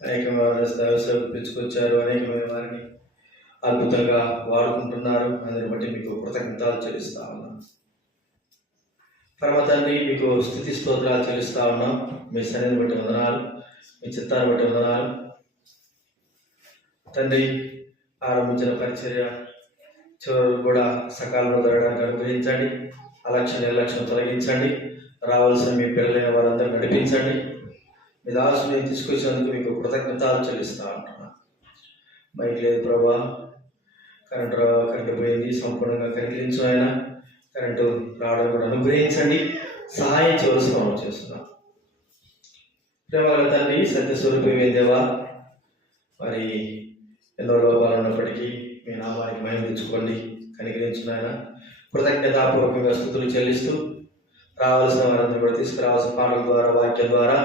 అనేకమైన దైవసేవలు పిలుచుకొచ్చారు. అనేకమైన వారిని అద్భుతంగా వాడుకుంటున్నారు. అందుని బట్టి మీకు కృతజ్ఞతలు చెల్లిస్తా ఉన్నాం. పరమ తండ్రి, మీకు స్తుతి స్తోత్రాలు చెల్లిస్తా ఉన్నాం. మీ సన్నిధిని బట్టి వందనాలు, మీ చిత్తాన్ని బట్టి వందనాలు. తండ్రి, ఆరంభించిన పరిచర్య చివరి కూడా సకాలంలో జరగడానికి అనుగ్రహించండి. అలక్ష్య నిర్లక్ష్యం తొలగించండి. రావాల్సిన మీ పిల్లలైన వారందరూ నడిపించండి. మీ దాసుని తీసుకొచ్చినందుకు మీకు కృతజ్ఞతలు చెల్లిస్తా ఉంటున్నాను. మైక్ లేదు ప్రభా, కరెంటు పోయింది, సంపూర్ణంగా కనికరించు ఆయన. కరెంటు రావడం కూడా అనుగ్రహించండి, సహాయం చేయవలసిన మనం చేస్తున్నాం. ప్రేమగల తండ్రి, సత్యస్వరూపమే దేవా, మరి ఎన్నో లోపాలు ఉన్నప్పటికీ మీ నామానికి మహిమ తెచ్చుకోండి, కనికరించిన ఆయన. కృతజ్ఞతాపూర్వకంగా స్తుతులు చెల్లిస్తూ రావాల్సిన వారందరూ కూడా తీసుకురావాల్సిన పాటల ద్వారా, వాక్యం ద్వారా,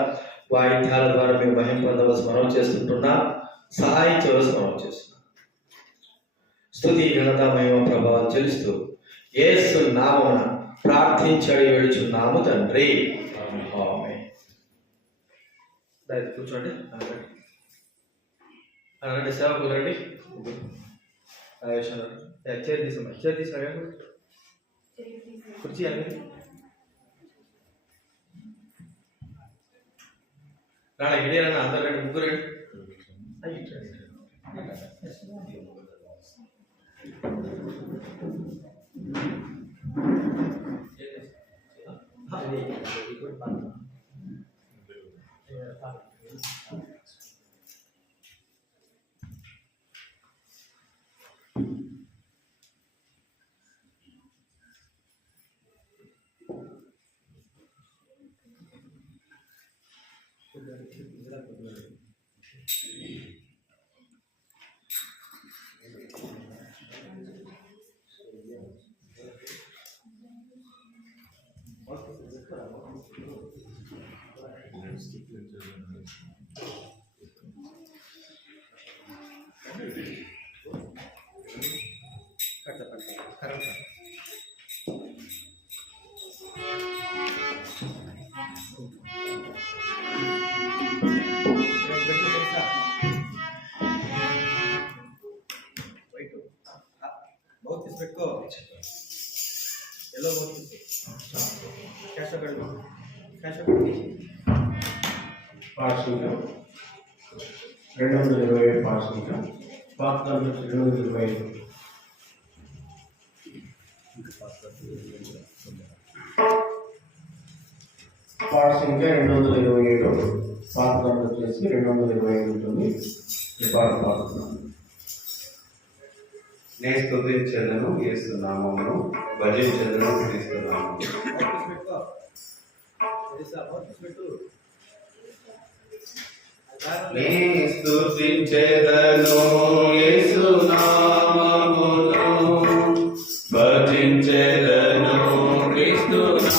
వాయిద్యాల ద్వారా మీరు మహిమ పొందవలసి మనం చేస్తుంటున్నా, సహాయం చేయవలసి మనం చేస్తున్నాం. స్తుతి, ఘనత, మహిమ, ప్రభావం చెల్లిస్తూ యేసు నామమున ప్రార్థించడి వేడుచున్నాము తండ్రి, ఆమేన్. కూర్చోండి, అలాంటి సేవకులు రండి. చేతి తీసిన కుర్చీ అని రాళ్ళ గిడియాలని అందరు రండి, ముగ్గురు రండి. పెట్టుకో, ఎలా పోతుంది పార్షిక 225 పార్షిక పాత్రలు 225 పార్షిక 227 పాత్రలు వచ్చేసి 225 ఉంటుంది. ఈ పాట పాడుతున్నాను. నేను స్తుతించెదను యేసు నామమును, భజించెదను క్రీస్తు నామమును. నేను స్తుతించెదను యేసు నామమును, భజించెదను క్రీస్తు నామమును.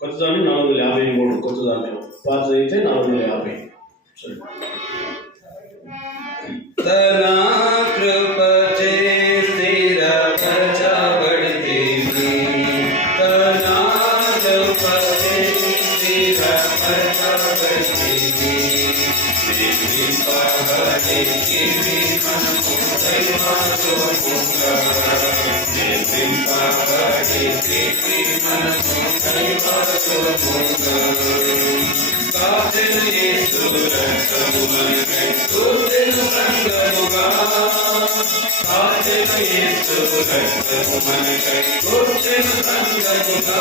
కొత్తదాన్ని 453 కొత్తదాన్ని పాత అయితే 450. తనా కృపచే స్థిరపరచబడితివి, తనా కృపచే స్థిరపరచబడితివి, దీవింపబడితివి మనము దైవస్వరూపంగా, దీవింపబడితివి మనము దైవస్వరూపంగా. కాచెను యేసు రక్తము మనకై కూర్చెను సంగముగా, కాచెను యేసు రక్తము మనకై కూర్చెను సంగముగా.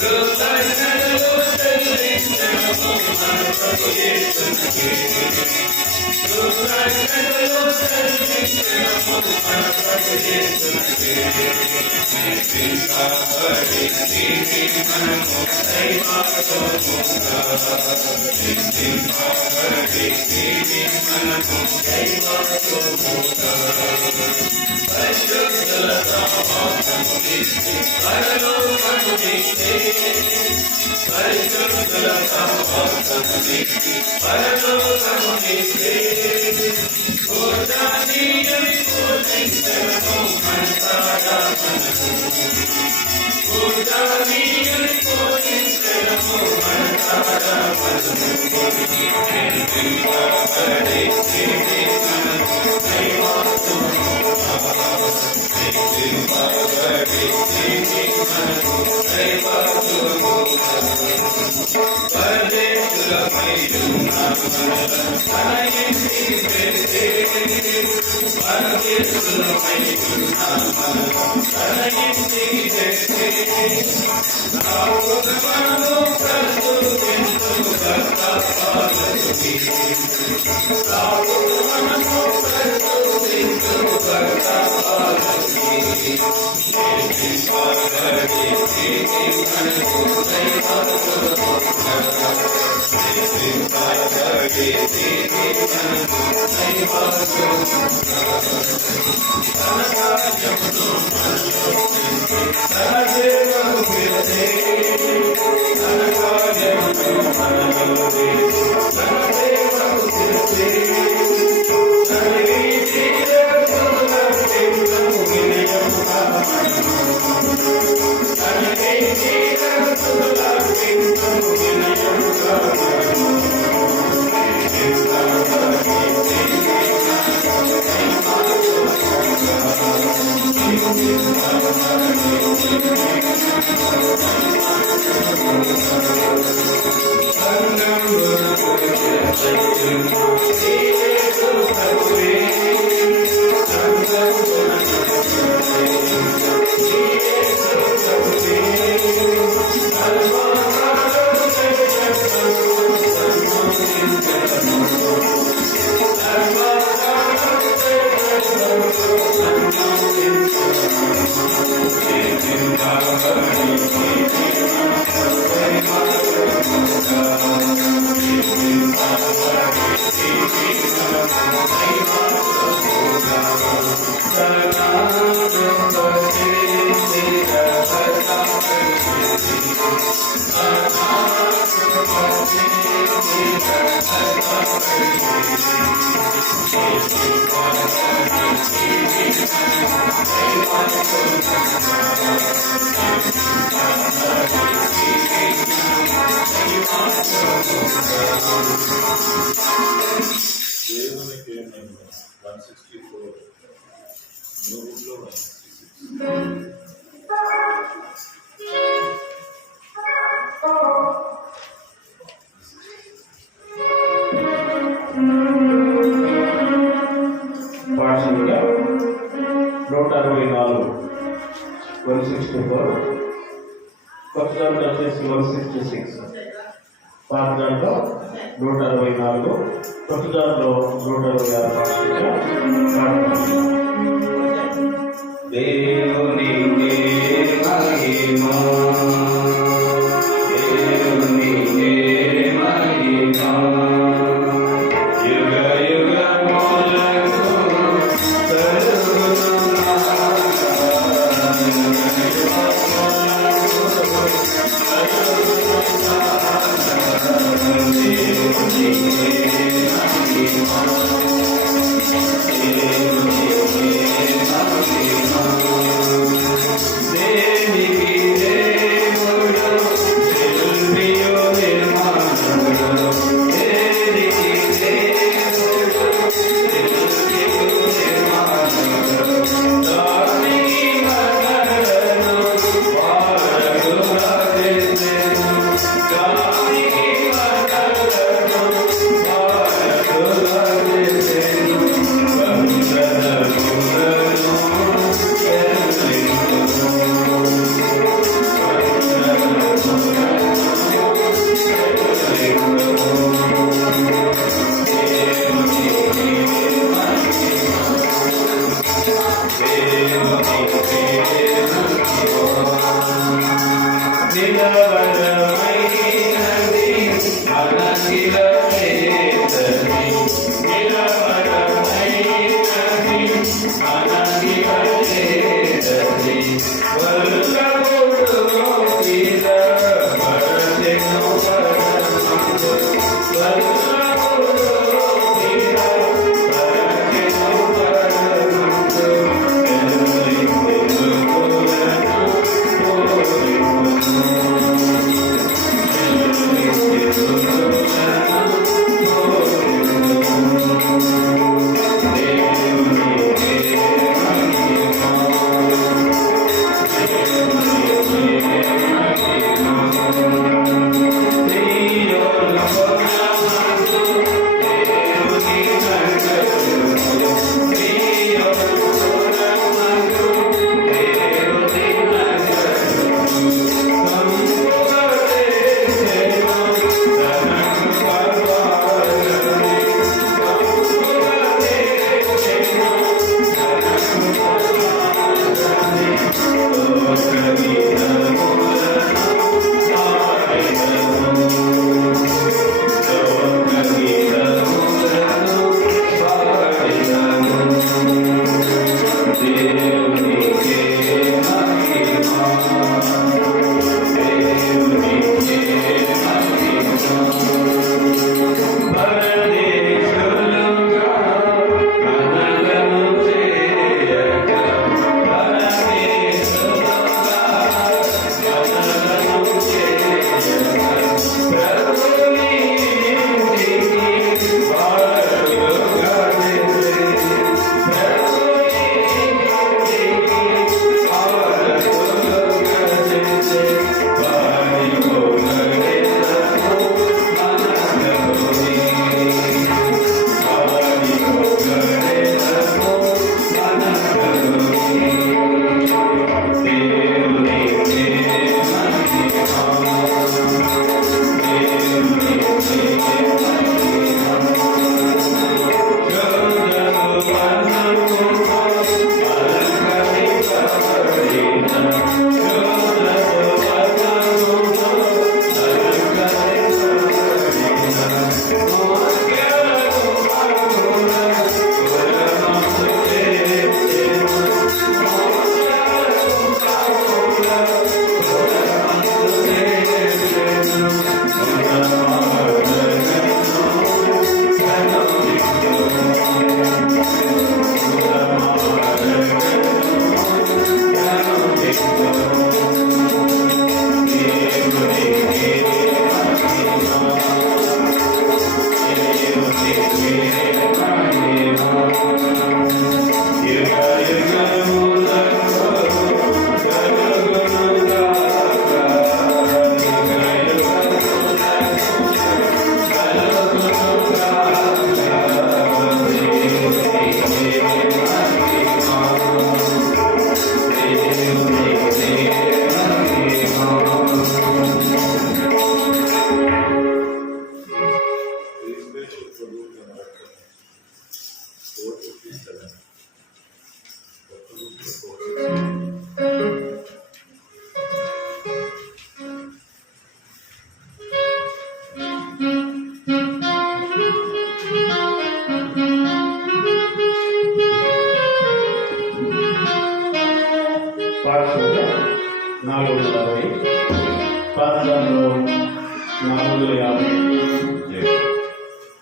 కృతజ్ఞతలు చెల్లించదము మన ప్రభు యేసునికి, కృతజ్ఞతలు చెల్లించదము మన ప్రభు యేసునికి. దీవింపబడితివి మనము దైవస్వరూపంగా, దీవింపబడితివి మనము దైవస్వరూపంగా. పరిశుద్ధుల సహవాసము నిత్య పరలోకము నిత్య, పరిశుద్ధుల సహవాసము నిత్య పరలోకము నిత్య. పూజనీయుని పూజించడము మనసారా మనము, పూజనీయుని పూజించడము మనసారా మనము. దీవింపబడితివి మనము దైవస్వరూపంగా, దీవింపబడితివి మనము దైవస్వరూపంగా. పరదేశులమై ఉన్నాము మన ఇంటి పెడితే, పరదేశులమై ఉన్నాము మన ఇంటి పెడితే. రావులమను ప్రస్తుతించు కర్తాపాలకుని, రావులమను ప్రస్తుతించు కర్తాపాలకుని. దీవింపబడితివి మనము దైవస్వరూపంగా, దీవింపబడితివి మనము దైవస్వరూపంగా. తన కార్యమును మనలో తన సేవకు పిలిచే, తన కార్యమును మనలో తన సేవకు పిలిచే. తన నీతి రక్షణకు వినయముగా మనము, తన నీతి రక్షణకు వినయముగా మనము. సంగం దేవునికి 164 న్యూస్లో 166 పాఠశాలలో 164 164 కొత్త దాంట్లో వచ్చేసి 166 పాత దాంట్లో 164 కొత్త దాంట్లో 166 దేవునికి మహిమా దేవునికి మహిమా యుగ యుగములకు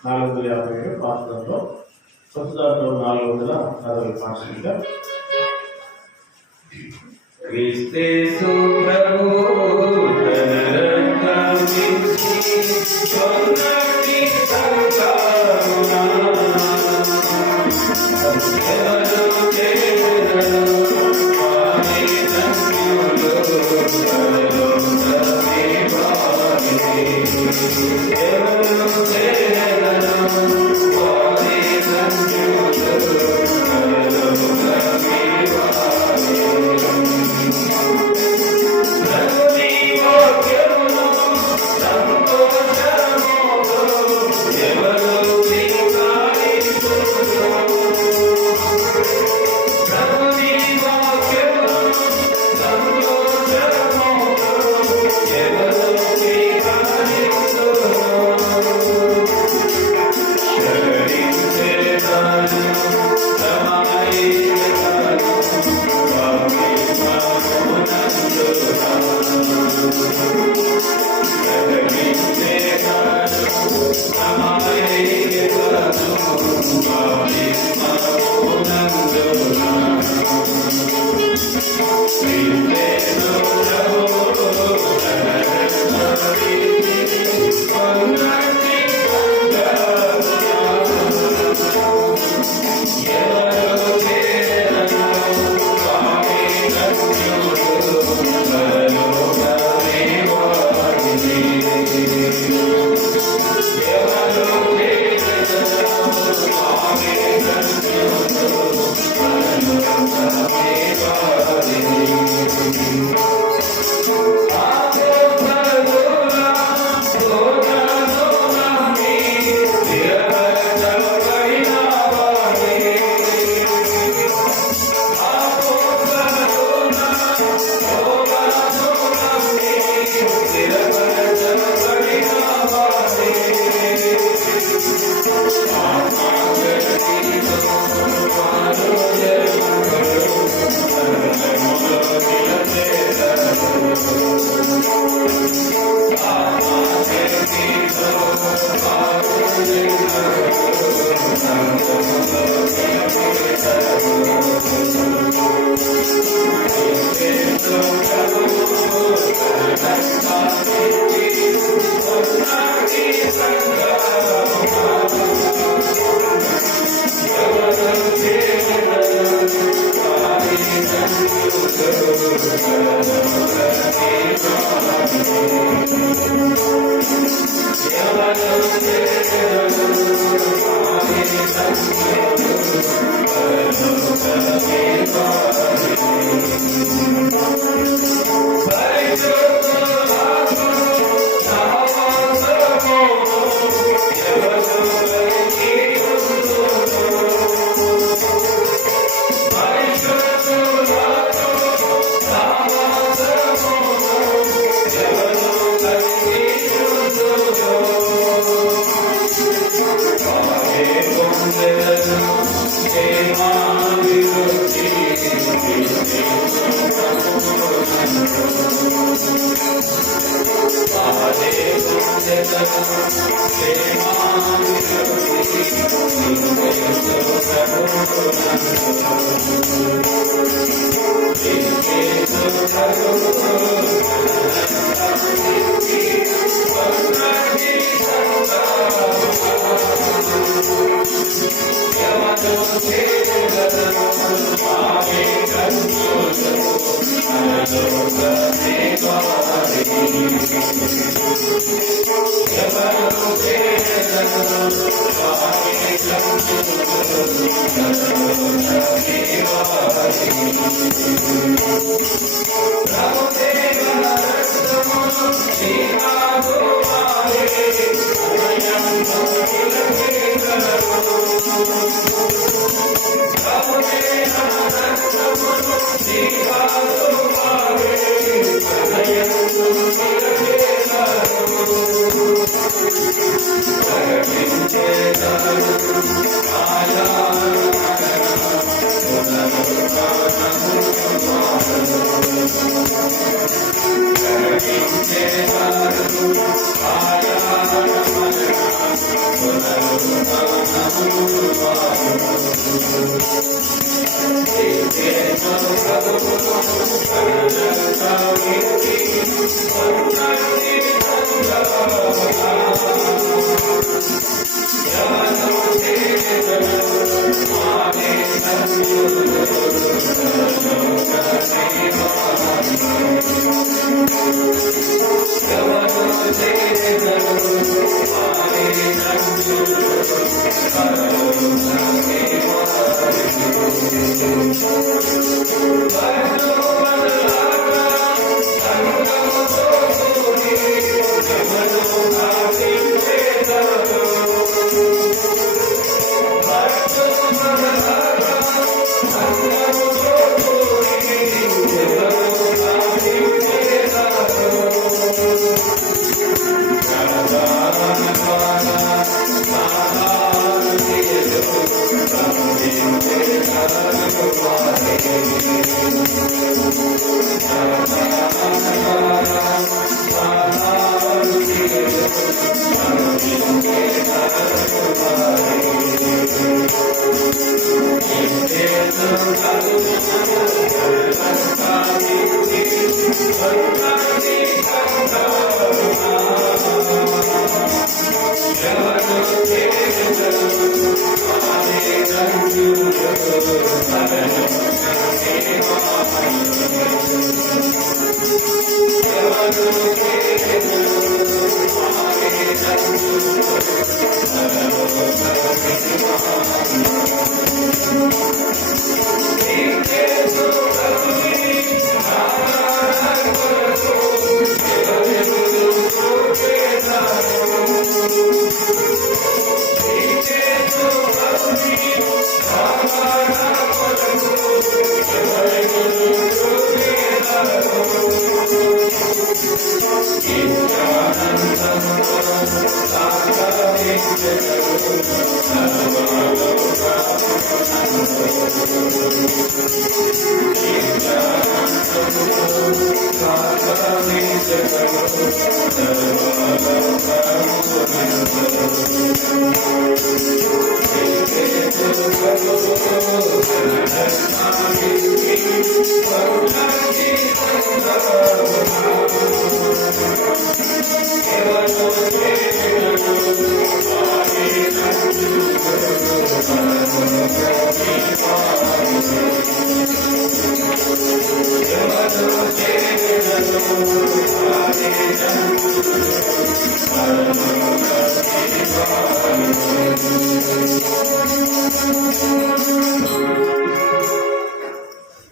457 పాత దాంట్లో, కొత్త దాంట్లో 460 పాఠశాలగా క్రీస్తేసు ప్రభువు తన రక్తమిచ్చి కొన్నటి సంఘమున ఎవరు చేరరు వారి ధన్యులు పరలోకమే వారిది. ఎవరు చేరరు వారి ధన్యులు పరలోకమే వారిది.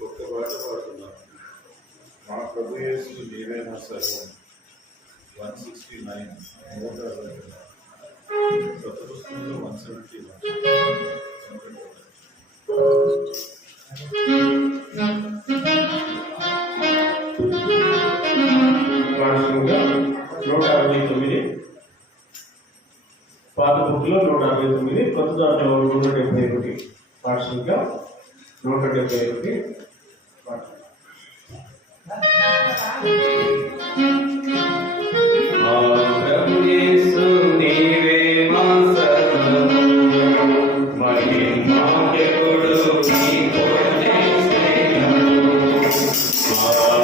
ఒక్క పాట పాడుతున్నాం. మా ప్రభు యేసు నీవేనా సర్వం 169 కొత్త పుస్తకంలో 169 పాత బుక్లో 169 కొత్త దాంట్లో 171 వార్షికంగా 171 ప్రభు యేసు నీవే మా సర్వం మహిమాయకుడు నీ కొరకే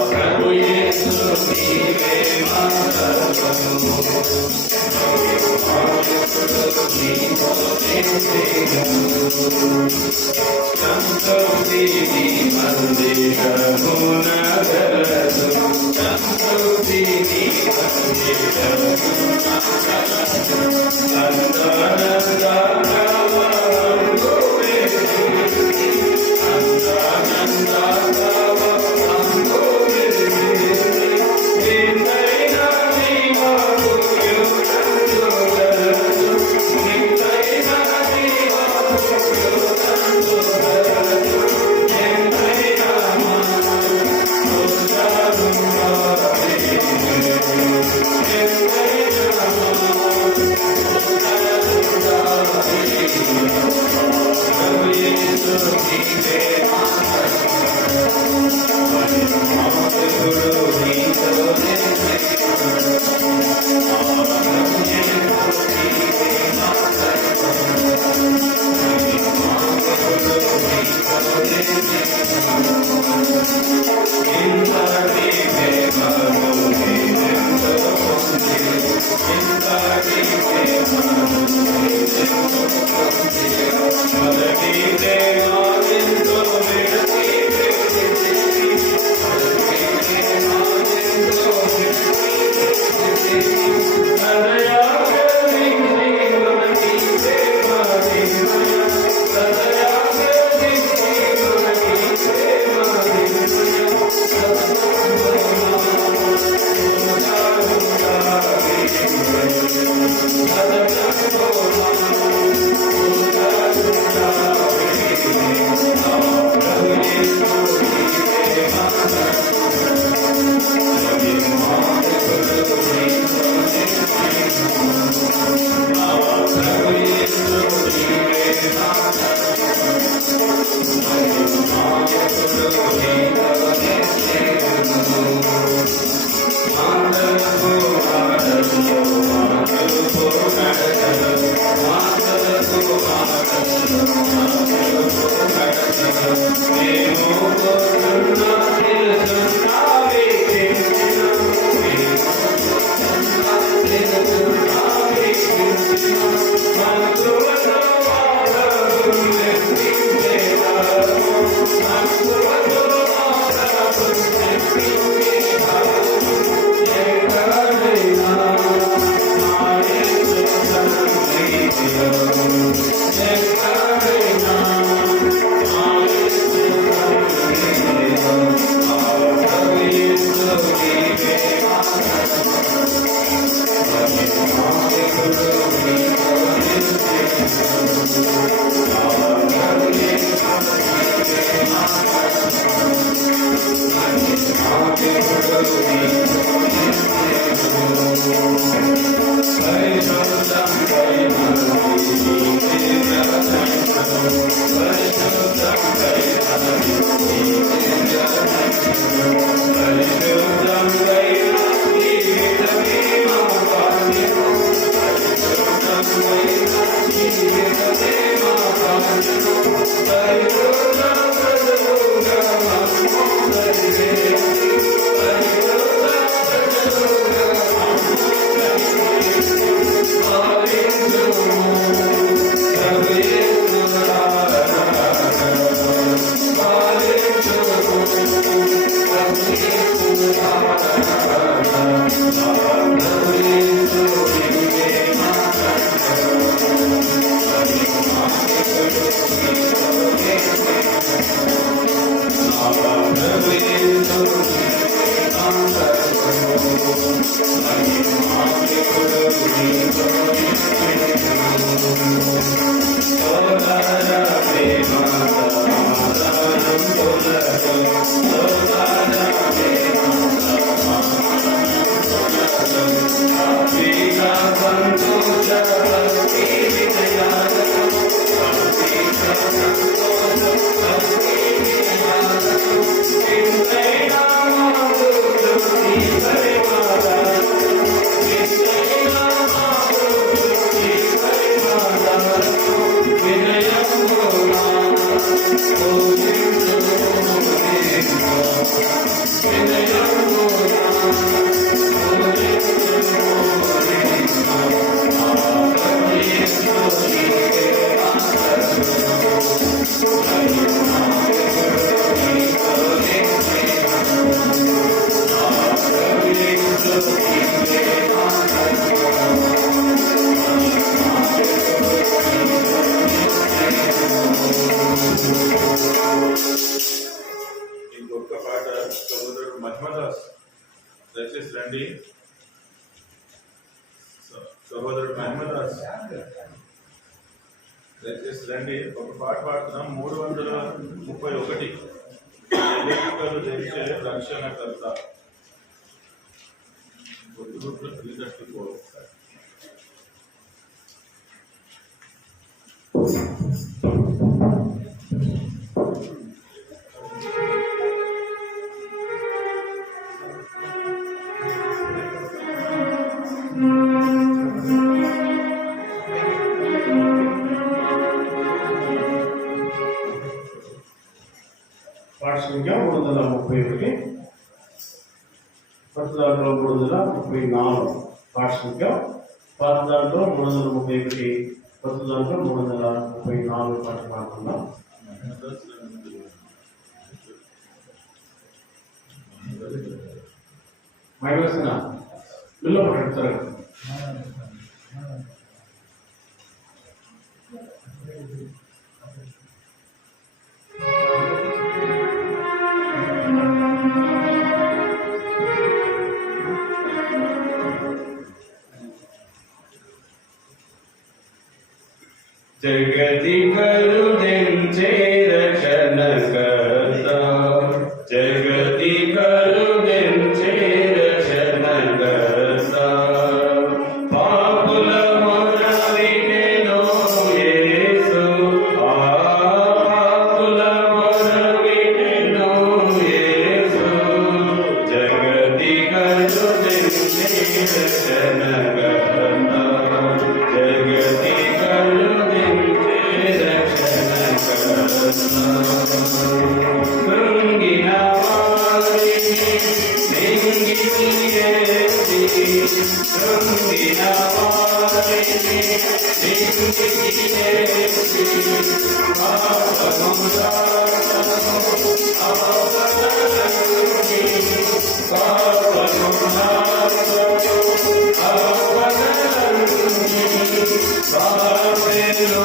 ప్రభు యేసు నీవే మా సర్వం మహిమాయకుడు నీ కొరకే సంతోషి మందిరమునగరదు సంతోషి ఇంకొక పాట సహోదరుడు మహిమదాస్ దయచేసి రండి. సహోదరుడు మహిమదాస్ దయచేసి రండి. ఒక పాట పాడుతున్నాం 331. ఎన్నికలు తెరిచే రక్షణకర్త. గుర్తుగుట్లు 334. పాట సంఖ్య 331, కొత్త దాంట్లో 334. పాట సంఖ్య పాత దాంట్లో 331, కొత్త దాంట్లో 334 పాట పాడుతున్నాం. మైవేసిన బిల్లు పడతారు. జగతి కరుణించే రక్షణకర్త, జగతి కరుణించే రక్షణకర్త, పాపుల మొర వినెను యేసు, పాపుల మొర వినెను యేసు, జగతి కరుణించే రక్షణకర్త, జగతి కృంగిన వారిని మింగియేసి, కృంగిన వారిని మింగియేసి, పాపముదాతము ఆపదలన్నీ, పాపముదాతము ఆపదలన్నీ, పాపెలు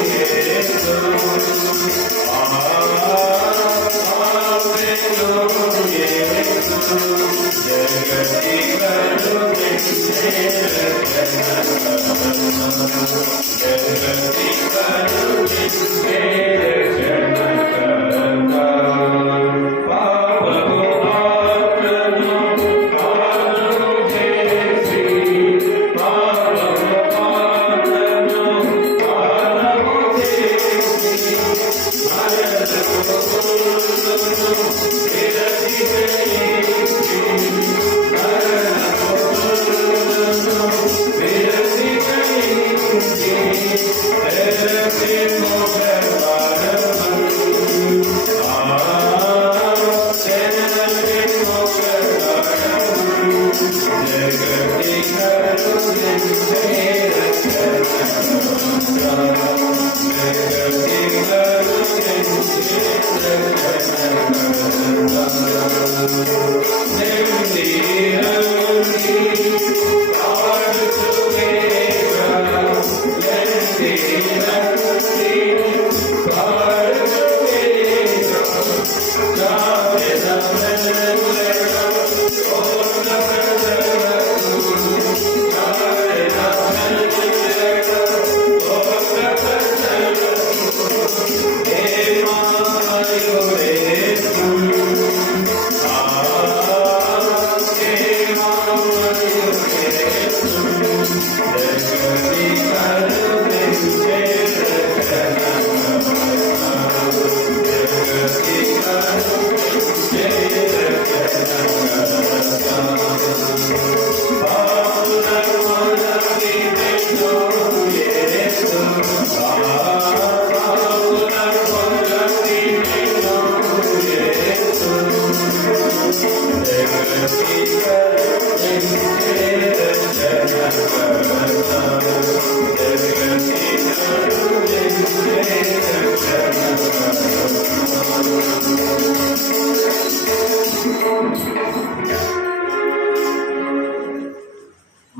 యేసు, జగతి కరుణించే రక్షణకర్త,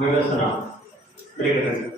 విమర్శన క్రికెట్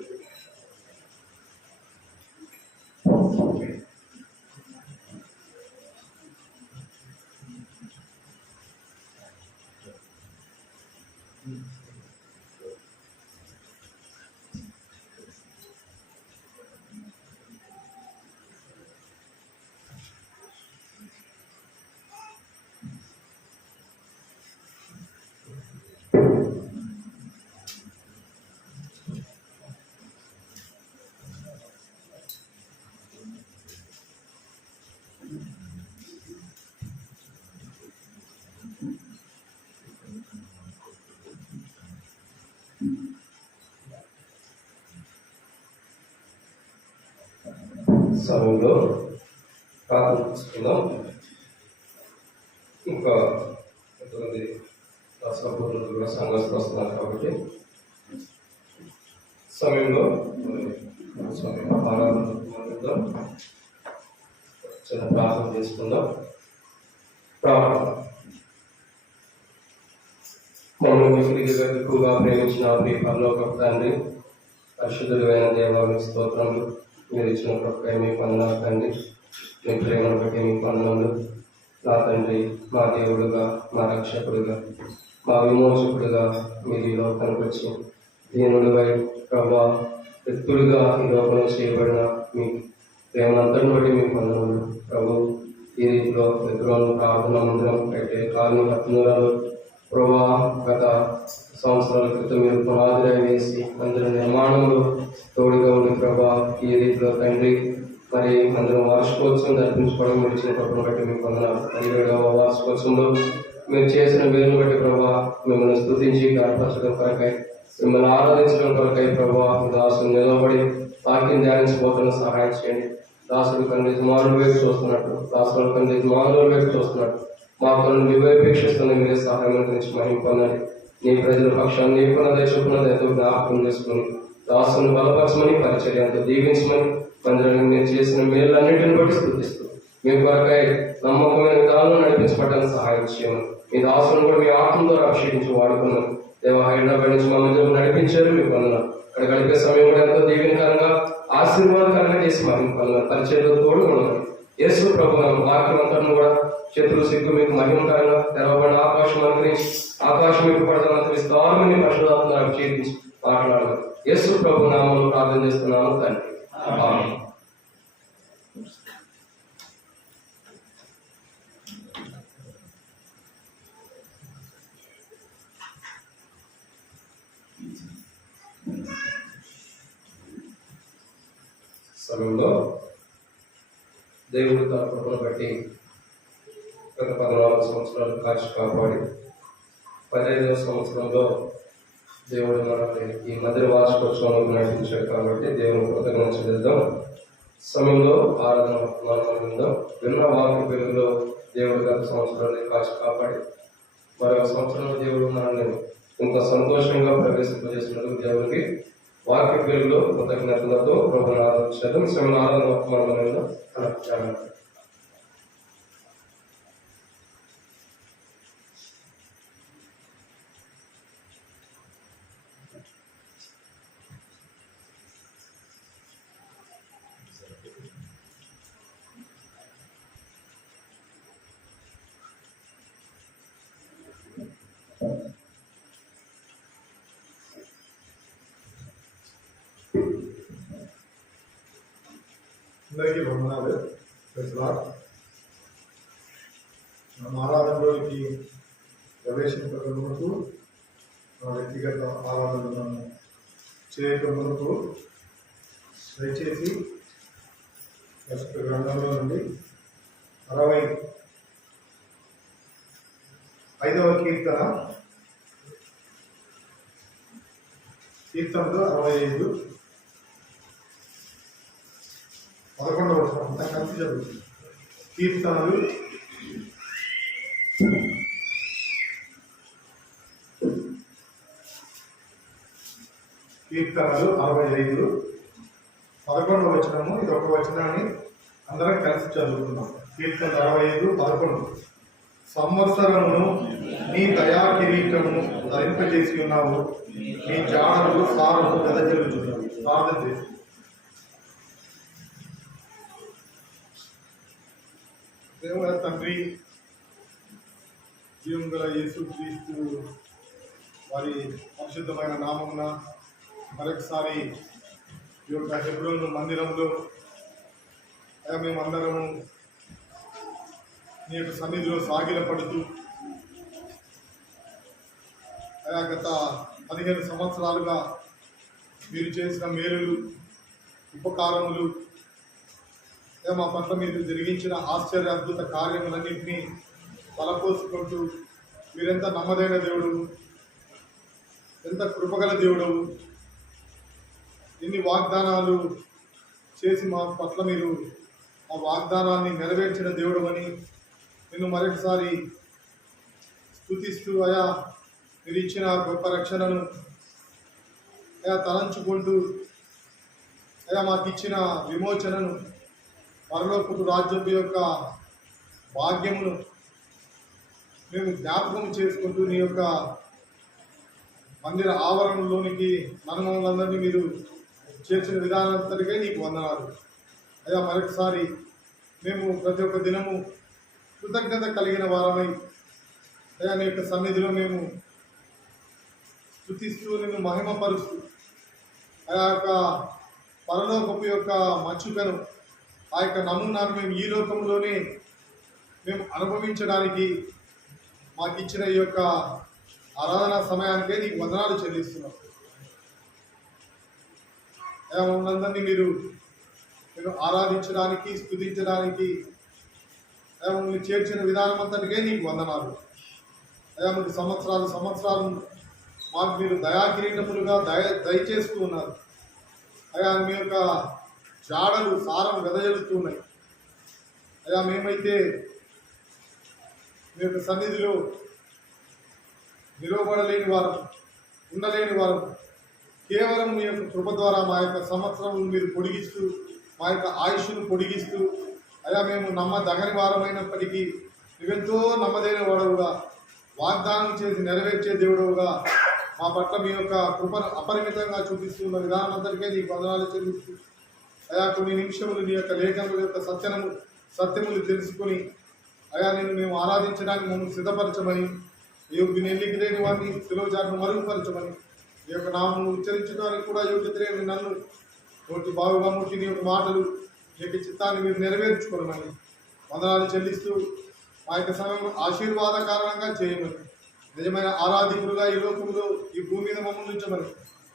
సమయంలో ప్రార్థిస్తున్నాం. ఇంకా కొంతమంది రాష్ట్రపూర్ణులు కూడా సంఘస్థులు వస్తున్నారు కాబట్టి సమయంలో ఆరాధన చిన్న ప్రార్థన చేసుకుందాం. ప్రార్థన. మమ్మల్ని ఎక్కువగా ప్రేమించిన మీ పరలోక తండ్రి, పరిశుద్ధుడైన దేవానికి స్తోత్రములు. మీరు ఇచ్చిన ప్రొక్కై మీకు వందనాలు తండ్రి. మీ ప్రేమను బట్టి మీకు వందనాలు నా తండ్రి. మా దేవుడుగా, మా రక్షకుడుగా, మా విమోచకుడుగా మీరు ఈ లోకానికి వచ్చి దీనుడిపై ప్రభా వ్యక్తులుగా ఈ లోకంలో చేయబడిన మీ ప్రేమనంతటిని బట్టి మీకు వందనాలు ప్రభు. ఈ రీతిలో విగ్రహం ప్రార్థన మందిరం అయితే కాలనీ రత్నూరాలు ప్రభా గత సంవత్సరాల క్రితం మీరు పునాదిరాయి వేసి అందరి నిర్మాణంలో తోడుగా ఉండి ప్రభా ఈ రీతిలో తండ్రి మరి అందరం వార్షికోత్సవం జరిపించుకోవడం మీరు ఇచ్చిన కృపను బట్టి మీకు వందనాలు. 17వ వార్షికోత్సవంలో మీరు చేసిన మేలును బట్టి ప్రభా మిమ్మల్ని స్తుతించి గర్పరచడం కొరకై, మిమ్మల్ని ఆరాధించడం కొరకై ప్రభా దాసుడు నిలబడి వాక్యం ధ్యానించబోతున్న సహాయం చేయండి. దాసుడు కన్నీ మానవుల వైపు చూస్తున్నట్టు, దాసుడు కన్నీ మానవుల వైపు చూస్తున్నట్టు మా పనులు మీ వైపేక్షిస్తున్న మీరే సహాయం గురించి మహిమ పొందండి. నీ ప్రజల పక్షాన్ని నీ పునద చెప్పున్నది ఎంతో జ్ఞాపకం చేసుకుని దాసుని బలపరచమని పరిచర్యంతో దీవించమని మందిరాన్ని మీరు చేసిన మేళ్ళన్నింటిని బట్టి స్తుతిస్తూ మీ కొరకై నమ్మకమైన విధాలను నడిపించబడడానికి సహాయం చేయమని మీ దాసులను కూడా మీ ఆత్మతో అభిషేకించి వాడుకున్నాం. దేవా హైదరాబాద్ నుంచి మా మధ్యలో నడిపించారు మీ పనులు. అక్కడ గడిపే సమయం కూడా ఎంతో దీవెనకరంగా ఆశీర్వాదకరంగా చేసి మహిమ పొందాలి. పరిచర్యతో తోడు ఉండాలి. యేసు ప్రభు వాక్యం అంతా కూడా శత్రు సిగ్గు మీకు మహిమకరంగా తెరవబడిన ఆకాశం అనుగ్రహించి ఆకాశం మీకు పడతాను విస్తారమని పరిశుధాత్మను అభిషేకించి మాట్లాడాలి. యేసు ప్రభు నామంలో ప్రార్థన చేస్తున్నాము తండ్రి. ఆమేన్. సమయంలో దేవుడు తన కృపను బట్టి గత 14 సంవత్సరాలు కాచి కాపాడి 15వ సంవత్సరంలో దేవుడు మనల్ని ఈ మందిర వార్షికోత్సవంలో నడిపించాడు కాబట్టి దేవుని కృతజ్ఞత చదివిద్దాం. సమయంలో ఆరాధన వర్తమానంలో విన్న వాక్య వెలుగులో దేవుడు గత సంవత్సరాన్ని కాచి కాపాడి మరొక సంవత్సరంలో దేవుడు మనల్ని ఇంత సంతోషంగా ప్రవేశింపజేసినందుకు దేవుడికి వాక్య వెలుగులో కృతజ్ఞతలతో ప్రభువుని ఆరాధించారు. సమయంలో ఆరాధన వర్తమానంలో కనెక్ట్ చేయాలి. అందరికీ వందనాలు. మన ఆరాధనలోకి ప్రవేశించక మునుపు మన వ్యక్తిగత ఆరాధనలను చేయక మునుపు దయచేసి పరిశుద్ధ గ్రంథంలో నుండి 65వ కీర్తనలో 65 11వ వచనం అంతా కలిసి చదువుతుంది. కీర్తనలు 65 11వ వచనము. ఇది ఒక వచనాన్ని అందరం కలిసి చదువుతున్నాం. కీర్తన 65 11. సంవత్సరమును నీ దయా కిరీటమును ధరింపజేసి ఉన్నావు, నీ జాడలు సారము వెదజల్లుచున్నావు. ప్రార్థన చేసి దేవుల తండ్రి, జీవం గల యేసుక్రీస్తు వారి పరిశుద్ధమైన నామమున మరొకసారి ఈ యొక్క హెబ్రోను మందిరంలో మేమందరము నీ యొక్క సన్నిధిలో సాగిలపడుతూ గత 15 సంవత్సరాలుగా మీరు చేసిన మేలులు, ఉపకారములు, మా పట్ల మీరు జరిగించిన ఆశ్చర్య అద్భుత కార్యములన్నింటినీ తలపోసుకుంటూ మీరెంత నమ్మదైన దేవుడు, ఎంత కృపగల దేవుడు, ఇన్ని వాగ్దానాలు చేసి మా పట్ల మీరు ఆ వాగ్దానాన్ని నెరవేర్చిన దేవుడు అని నిన్ను మరొకసారి స్తుతిస్తూ అయా మీరు ఇచ్చిన గొప్ప రక్షణను అయా తలంచుకుంటూ అయా మాకు ఇచ్చిన విమోచనను, పరలోకపు రాజ్యపు యొక్క భాగ్యమును మేము జ్ఞాపకం చేసుకుంటూ నీ యొక్క మందిర ఆవరణలోనికి మనమందరినీ మీరు చేర్చిన విధానంతటికై నీకు వందనాలు. అయ్యా మరొకసారి మేము ప్రతి ఒక్క దినము కృతజ్ఞత కలిగిన వారమై అయ్యా నీ యొక్క సన్నిధిలో మేము స్తుతిస్తూ నిన్ను మహిమపరుస్తూ ఆ యొక్క పరలోకపు యొక్క మచ్చుకను, ఆ యొక్క నమూనాను మేము ఈ లోకంలోనే మేము అనుభవించడానికి మాకు ఇచ్చిన ఈ యొక్క ఆరాధనా సమయానికే నీకు వందనాలు చెల్లిస్తున్నాం. అయ్యా మనందరినీ మీరు ఆరాధించడానికి, స్తుతించడానికి అయ్యా మమ్మల్ని చేర్చిన విధానం అంతటికే నీకు వందనాలు. అయ్యా మీకు సంవత్సరాలు మాకు మీరు దయాకిరీటములుగా దయచేస్తూ ఉన్నారు. అయ్యా మీ యొక్క జాడలు సారం వెదజల్లుతూ ఉన్నాయి. అయ్యా మేమైతే మీ యొక్క సన్నిధిలో నిలవబడలేని వారు, ఉండలేని వారు, కేవలం మీ యొక్క కృప ద్వారా మా యొక్క సంవత్సరములు మీరు పొడిగిస్తూ, మా యొక్క ఆయుష్ను పొడిగిస్తూ అయ్యా మేము నమ్మదగని వారమైనప్పటికీ నువ్వెంతో నమ్మదైన వాడవుగా, వాగ్దానం చేసి నెరవేర్చే దేవుడవుగా మా పట్ల మీ యొక్క కృపను అపరిమితంగా చూపిస్తున్న విధానం అంతటికే నీకు వందనాలు చెల్లిస్తూ అయా కొన్ని నిమిషములు నీ యొక్క లేఖనముల యొక్క సత్యములు తెలుసుకొని అయా నేను మేము ఆరాధించడానికి మమ్మల్ని సిద్ధపరచమని, యోగ్యుని ఎన్నిక లేని వారిని సులువుచాటును మరుగుపరచమని, ఈ యొక్క నామను ఉచ్చరించడానికి కూడా యోగ్యత లేని నన్ను నోటి బాగుగా ముట్టి నీ యొక్క మాటలు, నీ యొక్క చిత్తాన్ని మీరు నెరవేర్చుకోమని వందనాలు చెల్లిస్తూ మా యొక్క సమయం ఆశీర్వాద కారణంగా చేయమని, నిజమైన ఆరాధికులుగా ఈ లోకంలో ఈ భూమి మీద మమ్మల్ని ఉంచమని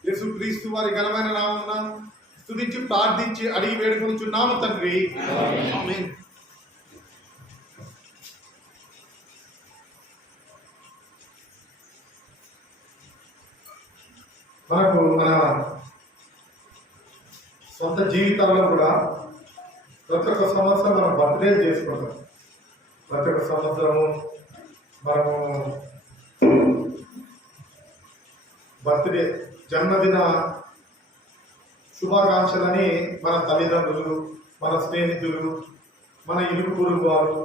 యేసుక్రీస్తు వారి ఘనమైన నామమున స్తుతించి ప్రార్థించి అడిగి వేడుకొనుచున్నాము తండ్రి, ఆమేన్. మన సొంత జీవితాల్లో కూడా ప్రతి ఒక్క సంవత్సరం మనం బర్త్డే చేసుకుంటాం. ప్రతి ఒక్క సంవత్సరము మనము బర్త్డే జన్మదిన శుభాకాంక్షలని మన తల్లిదండ్రులు, మన స్నేహితులు, మన ఇరుగు పొరుగు వారు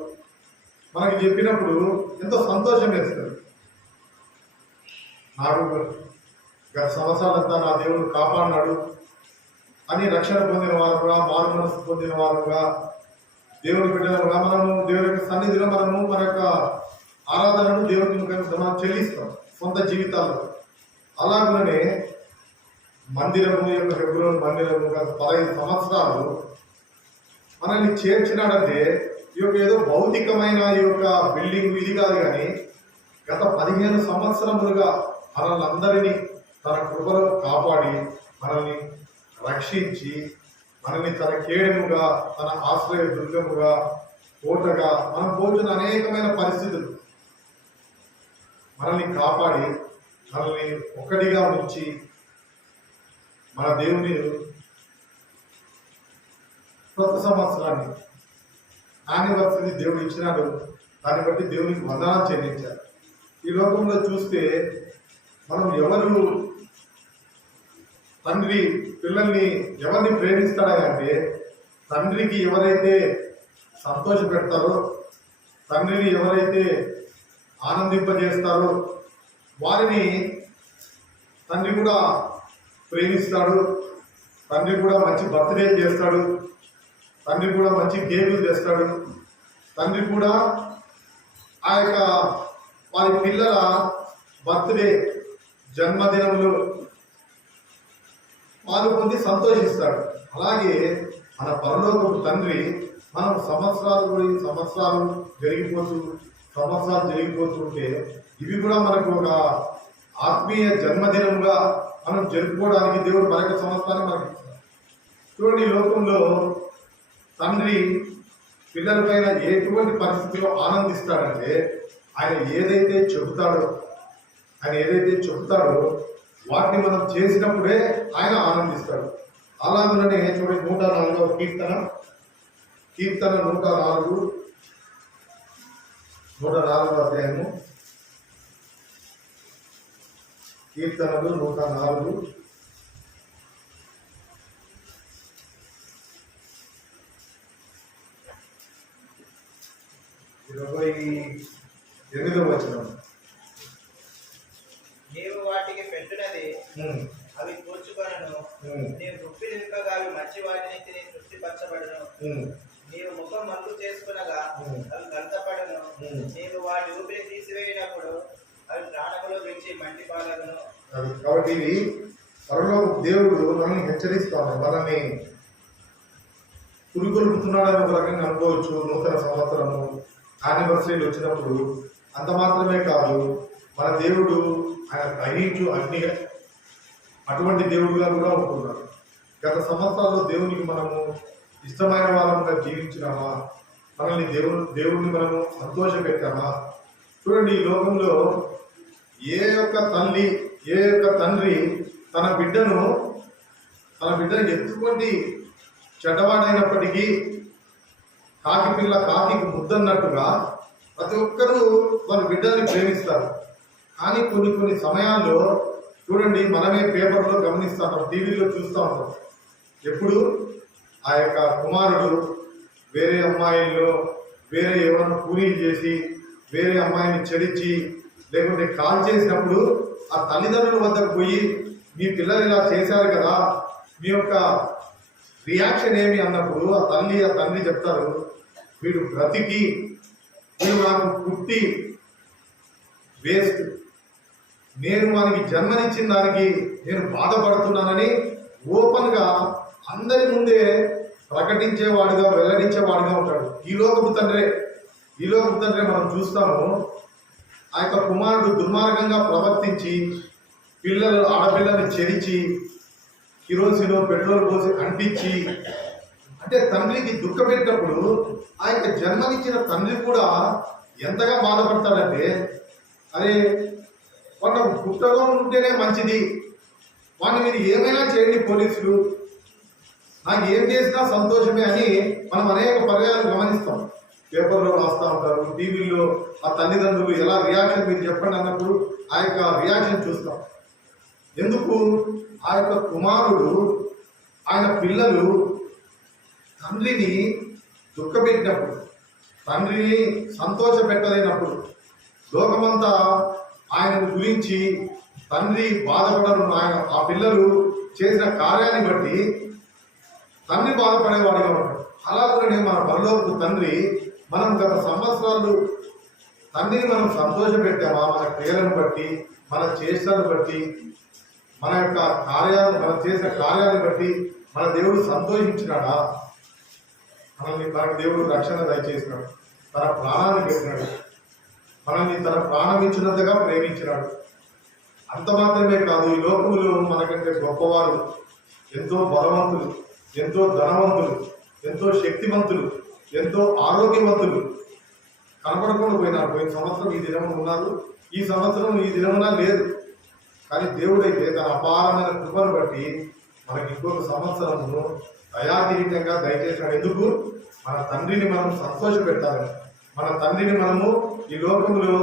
మనకి చెప్పినప్పుడు ఎంతో సంతోషం వేస్తుంది. నాకు గత సంవత్సరాలంతా నా దేవుడు కాపాడినాడు అని రక్షణ పొందిన వారుగా, మారు మనసు పొందిన వారుగా, దేవుని బిడ్డలుగా మనము దేవుని యొక్క సన్నిధిలో మనము మన యొక్క ఆరాధనను దేవునికి మనం చెల్లిస్తాం సొంత జీవితాల్లో. అలాగనే మందిరము యొక్క హెబ్రోను మందిరము గత 15 సంవత్సరాలు మనల్ని చేర్చినాడంటే ఈ యొక్క ఏదో భౌతికమైన ఈ యొక్క బిల్డింగ్ ఇది కాదు, కానీ గత 15 సంవత్సరములుగా మనల్ని అందరినీ తన కృపలో కాపాడి మనల్ని రక్షించి మనల్ని తన కేడముగా, తన ఆశ్రయ దుర్గముగా, కోటగా మనం పోతున్న అనేకమైన పరిస్థితులు మనల్ని కాపాడి మనల్ని ఒక్కటిగా ఉంచి మన దేవుని కొత్త సంవత్సరాన్ని యానివర్సరీ దేవుడు ఇచ్చినాడు. దాన్ని బట్టి దేవునికి వందనాలు చెల్లించారు. ఈ లోకంలో చూస్తే మనం ఎవరు తండ్రి పిల్లల్ని ఎవరిని ప్రేమిస్తాడంటే తండ్రికి ఎవరైతే సంతోష పెడతారో, తండ్రిని ఎవరైతే ఆనందింపజేస్తారో వారిని తండ్రి కూడా ప్రేమిస్తాడు. తండ్రి కూడా మంచి బర్త్డే చేస్తాడు. తండ్రి కూడా మంచి కేకులు తెస్తాడు. తండ్రి కూడా ఆ యొక్క వారి పిల్లల బర్త్డే జన్మదినంలో పాలు పొంది సంతోషిస్తాడు. అలాగే మన పరలోకపు తండ్రి మనం సంవత్సరాలు జరిగిపోతుంటే ఇవి కూడా మనకు ఒక ఆత్మీయ జన్మదినంగా మనం జరుపుకోవడానికి దేవుడు మరొక సంవత్సరాన్ని మనకి ఇచ్చాడు. చూడండి, ఈ లోకంలో తండ్రి పిల్లలపైన ఎటువంటి పరిస్థితిలో ఆనందిస్తాడంటే ఆయన ఏదైతే చెబుతాడో వాటిని మనం చేసినప్పుడే ఆయన ఆనందిస్తాడు. అలాగనే చూడండి 104వ కీర్తన 104వ అధ్యాయము కీర్తనలు 104 28వ వచనం. నీవు వాటికి పెట్టునది అవి కూర్చుకొనను. నీవు గుప్పి నింపగా అవి మంచి వాటిని తిని తృప్తిపరచబడును. నీవు ముఖం మల్లు చేసుకునగా అవి గంతపడను. నీవు వాటి ఊపిరి తీసివేయినప్పుడు అవి ప్రాణములో విడిచి మంటి పాలగును. కాబట్టి ఇది పరలోక దేవుడు మనల్ని హెచ్చరిస్తాను, మనల్ని పురుగొలుపుతున్నాడని ఒక రకంగా అనుకోవచ్చు. నూతన సంవత్సరము యానివర్సరీలు వచ్చినప్పుడు అంత మాత్రమే కాదు, మన దేవుడు ఆయన గ్రహించు అగ్ని అటువంటి దేవుడుగా కూడా ఉంటున్నాడు. గత సంవత్సరాల్లో దేవునికి మనము ఇష్టమైన వాళ్ళంగా జీవించినామా? మనల్ని దేవుడిని మనము సంతోష పెట్టామా? చూడండి, ఈ లోకంలో ఏ యొక్క తండ్రి తన బిడ్డను ఎటువంటి చెడ్డవాడైనప్పటికీ కాకికి ముద్దన్నట్టుగా ప్రతి ఒక్కరూ వాళ్ళ బిడ్డల్ని ప్రేమిస్తారు. కానీ కొన్ని సమయాల్లో చూడండి, మనమే పేపర్లో గమనిస్తాం, టీవీలో చూస్తూ ఉంటాం. ఎప్పుడు ఆ యొక్క కుమారుడు వేరే అమ్మాయిల్లో ఎవరైనా కూలీలు చేసి వేరే అమ్మాయిని చెడిచి లేకుంటే కాల్ చేసినప్పుడు ఆ తల్లిదండ్రుల వద్దకు పోయి మీ పిల్లలు ఇలా చేశారు కదా, మీ యొక్క రియాక్షన్ ఏమి అన్నప్పుడు ఆ తండ్రి చెప్తారు, వీడు బ్రతికి వీడు నాకు పుట్టి వేస్ట్, నేను వానికి జన్మనిచ్చిన దానికి నేను బాధపడుతున్నానని ఓపెన్గా అందరి ముందే ప్రకటించేవాడుగా వెల్లడించేవాడుగా ఉంటాడు. ఈ లోకపు తండ్రే మనం చూస్తాము. ఆ యొక్క కుమారుడు దుర్మార్గంగా ప్రవర్తించి ఆడపిల్లని చెరిచి కిరోసిన్ పెట్రోల్ పోసి అంటించి అంటే తండ్రికి దుఃఖపెట్టినప్పుడు ఆ యొక్క జన్మనిచ్చిన తండ్రి కూడా ఎంతగా బాధపడతాడంటే, అరే వాడు పుట్టగా ఉంటేనే మంచిది, వాడిని మీరు ఏమైనా చేయండి పోలీసులు, నాకు ఏం చేసినా సంతోషమే అని మనం అనేక పర్యాలు గమనిస్తాం. పేపర్లో రాస్తూ ఉంటారు, టీవీలో ఆ తల్లిదండ్రులు ఎలా రియాక్షన్ మీరు చెప్పండి అన్నప్పుడు ఆ యొక్క రియాక్షన్ చూస్తాం. ఎందుకు? ఆ యొక్క కుమారుడు, ఆయన పిల్లలు తండ్రిని దుఃఖపెట్టినప్పుడు, తండ్రిని సంతోష పెట్టలేనప్పుడు, లోకమంతా ఆయన గురించి తండ్రి బాధపడరు, ఆయన ఆ పిల్లలు చేసిన కార్యాన్ని బట్టి తండ్రి బాధపడేవాడిగా ఉంటాడు. అలాగే మన పరలోకపు తండ్రి మనం గత సంవత్సరాలు తండ్రిని మనం సంతోష పెట్టామా? మన క్రియలను బట్టి, మన చేష్టలను బట్టి, మన యొక్క కార్యాలను, మనం చేసిన కార్యాలను బట్టి మన దేవుడు సంతోషించినాడా? మనకు దేవుడు రక్షణ దయచేసినాడు, తన ప్రాణాన్ని పెట్టినాడు, మనల్ని తన ప్రాణం ఇచ్చినంతగా ప్రేమించినాడు. అంత మాత్రమే కాదు, ఈ లోకములో మనకంటే గొప్పవారు, ఎంతో బలవంతులు, ఎంతో ధనవంతులు, ఎంతో శక్తివంతులు, ఎంతో ఆరోగ్యవంతులు కనపడకుండా పోయినారు. పోయిన సంవత్సరం ఈ దినమున ఉన్నారు, ఈ సంవత్సరం ఈ దినమున లేదు. కానీ దేవుడైతే తన అపారమైన కృపను బట్టి మనకి ఇంకొక సంవత్సరమును దయాతీరితంగా దయచేశాడు. ఎందుకు? మన తండ్రిని మనం సంతోష పెట్టాలి. మన తండ్రిని మనము ఈ లోకంలో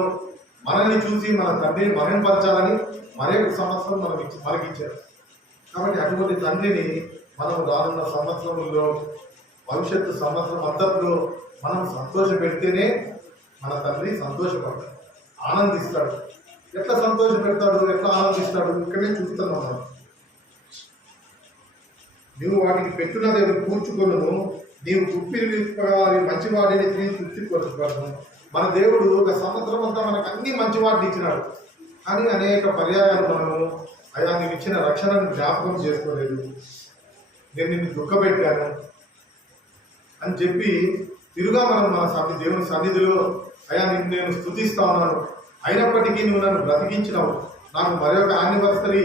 మనల్ని చూసి మన తండ్రిని మహిమపరచాలని మరొక సంవత్సరం మనకిచ్చారు. కాబట్టి అటువంటి తండ్రిని మనం రానున్న సంవత్సరంలో, భవిష్యత్తు సంవత్సరం అంతట్లో మనం సంతోష పెడితేనే మన తండ్రి సంతోషపడతాడు, ఆనందిస్తాడు. ఎట్లా సంతోష పెడతాడు, ఎట్లా ఆనందిస్తాడు? ఇక్కడే చూస్తున్నాం మనం. నువ్వు వాటికి పెట్టినది కూర్చుకొను, నీవు గుప్పిలి విప్పగాలి మంచివాడిని తిని తృప్తిపరచు. మన దేవుడు ఒక సంవత్సరం అంతా మనకు అన్ని మంచి వాటిని ఇచ్చినాడు. కానీ అనేక పర్యాయాలు మనము అయా నీవు ఇచ్చిన రక్షణను జ్ఞాపకం చేసుకోలేదు, నేను నిన్ను దుఃఖపెట్టాను అని చెప్పి తిరుగా మనం మన దేవుని సన్నిధిలో అయా నిన్ను నేను స్తుతిస్తా ఉన్నాను, అయినప్పటికీ నువ్వు నన్ను బ్రతికించినావు, నాకు మరొక యానివర్సరీ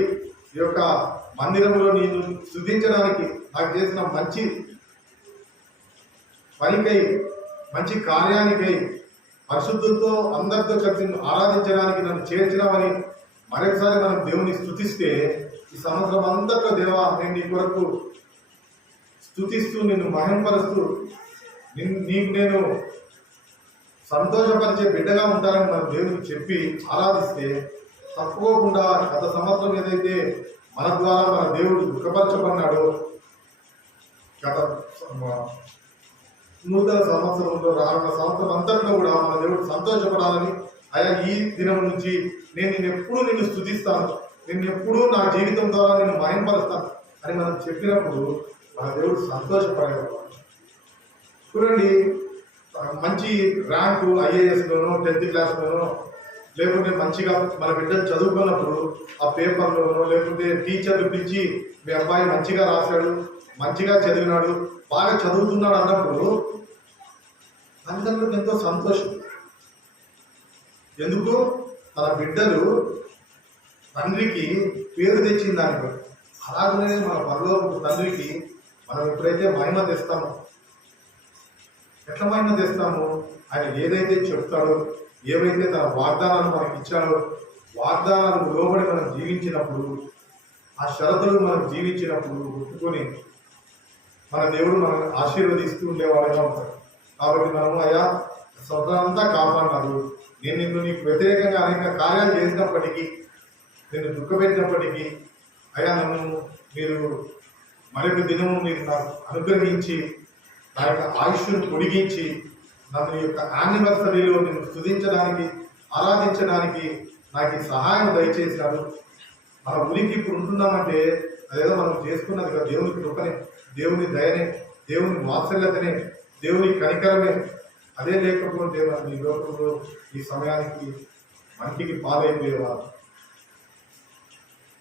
ఈ యొక్క మందిరంలో నేను స్తుతించడానికి, నాకు చేసిన మంచి పనికై, మంచి కార్యానికై, పరిశుద్ధులతో అందరితో కలిసి ఆరాధించడానికి నన్ను చేర్చినామని మరొకసారి మనం దేవుని స్తుతిస్తే, ఈ సంవత్సరం అంతట్లో దేవా నేను నీ కొరకు స్తుతిస్తూ నిన్ను మహింపరుస్తూ నీకు నేను సంతోషపరిచే బిడ్డగా ఉంటానని మనం దేవునికి చెప్పి ఆరాధిస్తే, తప్పుకోకుండా గత సంవత్సరం ఏదైతే మన ద్వారా మన దేవుడు దుఃఖపరచబడినాడో, గత నూతన సంవత్సరంలో రానున్న సంవత్సరం అంతట్లో కూడా మన దేవుడు సంతోషపడాలని, అయా ఈ దినం నుంచి నేను నిన్ను స్తుతిస్తాను, ఎప్పుడూ నా జీవితం ద్వారా నేను మహింపరుస్తాను అని మనం చెప్పినప్పుడు మన దేవుడు సంతోషపడేవాడు. చూడండి, మంచి ర్యాంకు ఐఏఎస్లోనో 10th క్లాస్లోనో, లేకుంటే మంచిగా మన బిడ్డలు చదువుకున్నప్పుడు ఆ పేపర్లోనో, లేకుంటే టీచర్లు పిలిచి మీ అబ్బాయి మంచిగా రాశాడు, మంచిగా చదివినాడు, బాగా చదువుతున్నాడు అన్నప్పుడు తల్లిదండ్రులకు ఎంతో సంతోషం. ఎందుకు? తన బిడ్డలు తండ్రికి పేరు తెచ్చిన దాన్ని బట్టి. అలాగనే మన పరలోకపు తండ్రికి మనం ఎప్పుడైతే మహిమ తెస్తామో, ఎట్లా మహిమ తెస్తామో, ఆయన ఏదైతే చెప్తాడో, ఏవైతే తన వాగ్దానాలు మనకి ఇచ్చాడో, వాగ్దానాలకు లోబడి మనం జీవించినప్పుడు, ఆ షరతులు మనం జీవించినప్పుడు ఒప్పుకొని మన దేవుడు మనల్ని ఆశీర్వదిస్తూ ఉండేవాడుగా ఉంటాడు. కాబట్టి మనము అయ్యా స్వతంతా కాపాడినారు, నేను నీకు వ్యతిరేకంగా అనేక కార్యాలు చేసినప్పటికీ, నేను దుఃఖపెట్టినప్పటికీ, అయ్యా నన్ను మీరు మరొక దినము మీరు నాకు అనుగ్రహించి, నా యొక్క ఆయుష్ను పొడిగించి, నన్ను యొక్క యానివర్సరీలో నేను స్తుతించడానికి, ఆరాధించడానికి నాకు సహాయం దయచేసినారు. మన ఉనికి ఇప్పుడు ఉంటున్నామంటే అదేదో మనం చేసుకున్నది కదా, దేవుని కృపనే, దేవుని దయనే, దేవుని వాత్సల్యతనే, దేవుని కనికరమే. అదే లేకపోతే మనం ఈ లోకంలో ఈ సమయానికి మంటికి పాలైపోయేవారు.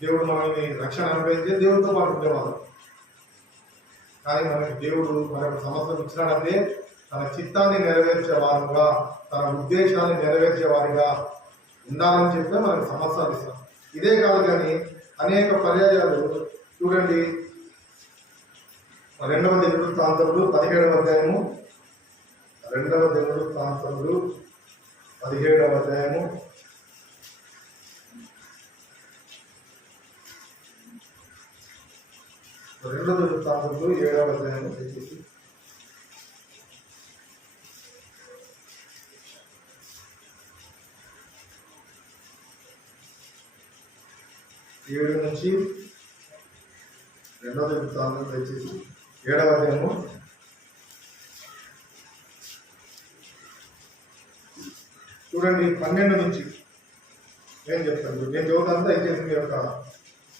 దేవుడు మనల్ని రక్షణ అనుభవించే దేవుడితో పాటు ఉండేవారు. కానీ మనకి దేవుడు మరొక సంవత్సరం ఇచ్చినాడంటే తన చిత్తాన్ని నెరవేర్చేవారుగా, తన ఉద్దేశాన్ని నెరవేర్చేవారుగా ఉండాలని చెప్పి మనకు సంవత్సరాలు ఇస్తాం. ఇదే కాదు కానీ అనేక పర్యాయాలు చూడండి, 2వ దినవృత్తాంతములు 17వ అధ్యాయము, 2వ దినవృత్తాంతములు 17వ అధ్యాయము 1 రెండో వృత్తాంతంలో 7వ అధ్యాయం దయచేసి 7 నుంచి 2వ వృత్తాంతం దయచేసి 7వ అధ్యాయము చూడండి 12 నుంచి నేను చెప్తాను. నేను చదువుతాను దయచేసి మీ యొక్క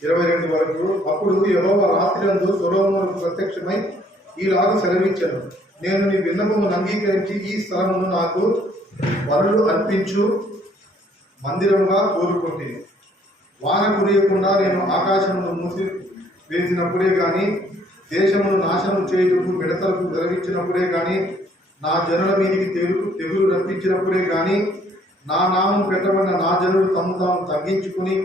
22 వరకు. అప్పుడు యెహోవా రాత్రియందు సొలొమోనుకు ప్రత్యక్షమై ఈలాగు సెలవిచ్చాను, నేను నీ విన్నపమును అంగీకరించి ఈ స్థలమును నాకు వరులు అర్పించు మందిరముగా కోరుకుంటుంది. వాన కురియకుండా నేను ఆకాశమును మూసి వేసినప్పుడే కానీ, దేశమును నాశనం చేయుటకు మిడతలకు గర్వించినప్పుడే కానీ, నా జనుల మీదికి తెగులు రప్పించినప్పుడే కానీ, నా నామం పెట్టబడిన నా జనులు తమ తాము తగ్గించుకుని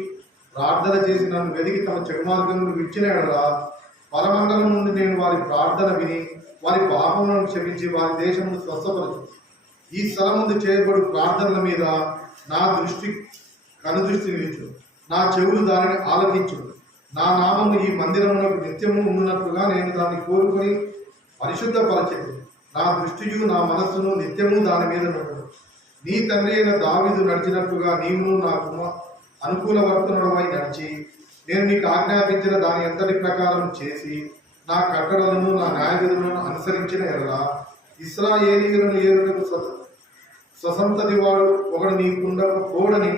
ప్రార్థన చేసి నన్ను వెదికి తమ చెడుమార్గమును విడిచిన ఎడల పరమండలం నుండి నేను వారి ప్రార్థన విని వారి పాపములను క్షమించి వారి దేశమును స్వస్థపరచు. ఈ స్థలం ముందు చేయబడు ప్రార్థనల మీద నా కనుదృష్టి నిలిచు, నా చెవులు దానిని ఆలకించు. నా నామము ఈ మందిరమునకు నిత్యము ఉన్నట్లుగా నేను దాన్ని కోరుకొని పరిశుద్ధపరచెను. నా దృష్టియు నా మనస్సును నిత్యము దాని మీద నడును. నీ తండ్రి అయిన దావీదు నడిచినట్లుగా నీవును నాకు అనుకూల వర్తనుడమై నడిచి నేను నీకు ఆజ్ఞాపించిన దాని అంతటి ప్రకారం చేసి నా కట్టడలను నా న్యాయవిధులను అనుసరించిన ఎడల ఇశ్రాయేలీయులను ఏలుటకు స్వసంతతి వాడు ఒకడు నీకుండకపోడని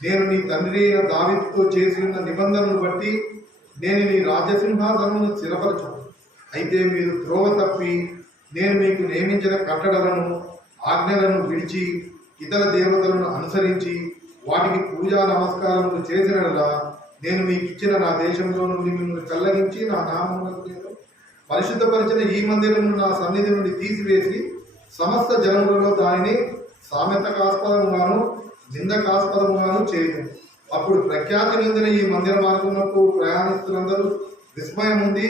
నేను నీ తండ్రి అయిన దావీదుతో చేసి ఉన్న నిబంధనను బట్టి నేను నీ రాజ్యసింహాసనమును స్థిరపరచు. అయితే మీరు త్రోవ తప్పి నేను మీకు నియమించిన కట్టడలను ఆజ్ఞలను విడిచి ఇతర దేవతలను అనుసరించి వాటికి పూజా నమస్కారములు చేసినలా నేను మీకు ఇచ్చిన నా దేశంలో నుండి మిమ్మల్ని కల్లగించి నా నామమునకు నేను పరిశుద్ధపరిచిన ఈ మందిరమును నా సన్నిధి నుండి తీసివేసి సమస్త జనములలో దానిని సామెతకాస్పదముగాను నిందకాస్పదముగాను చేయను. అప్పుడు ప్రఖ్యాతి నిందిన ఈ మందిర మార్గమునకు ప్రయాణిస్తులందరూ విస్మయం ఉంది,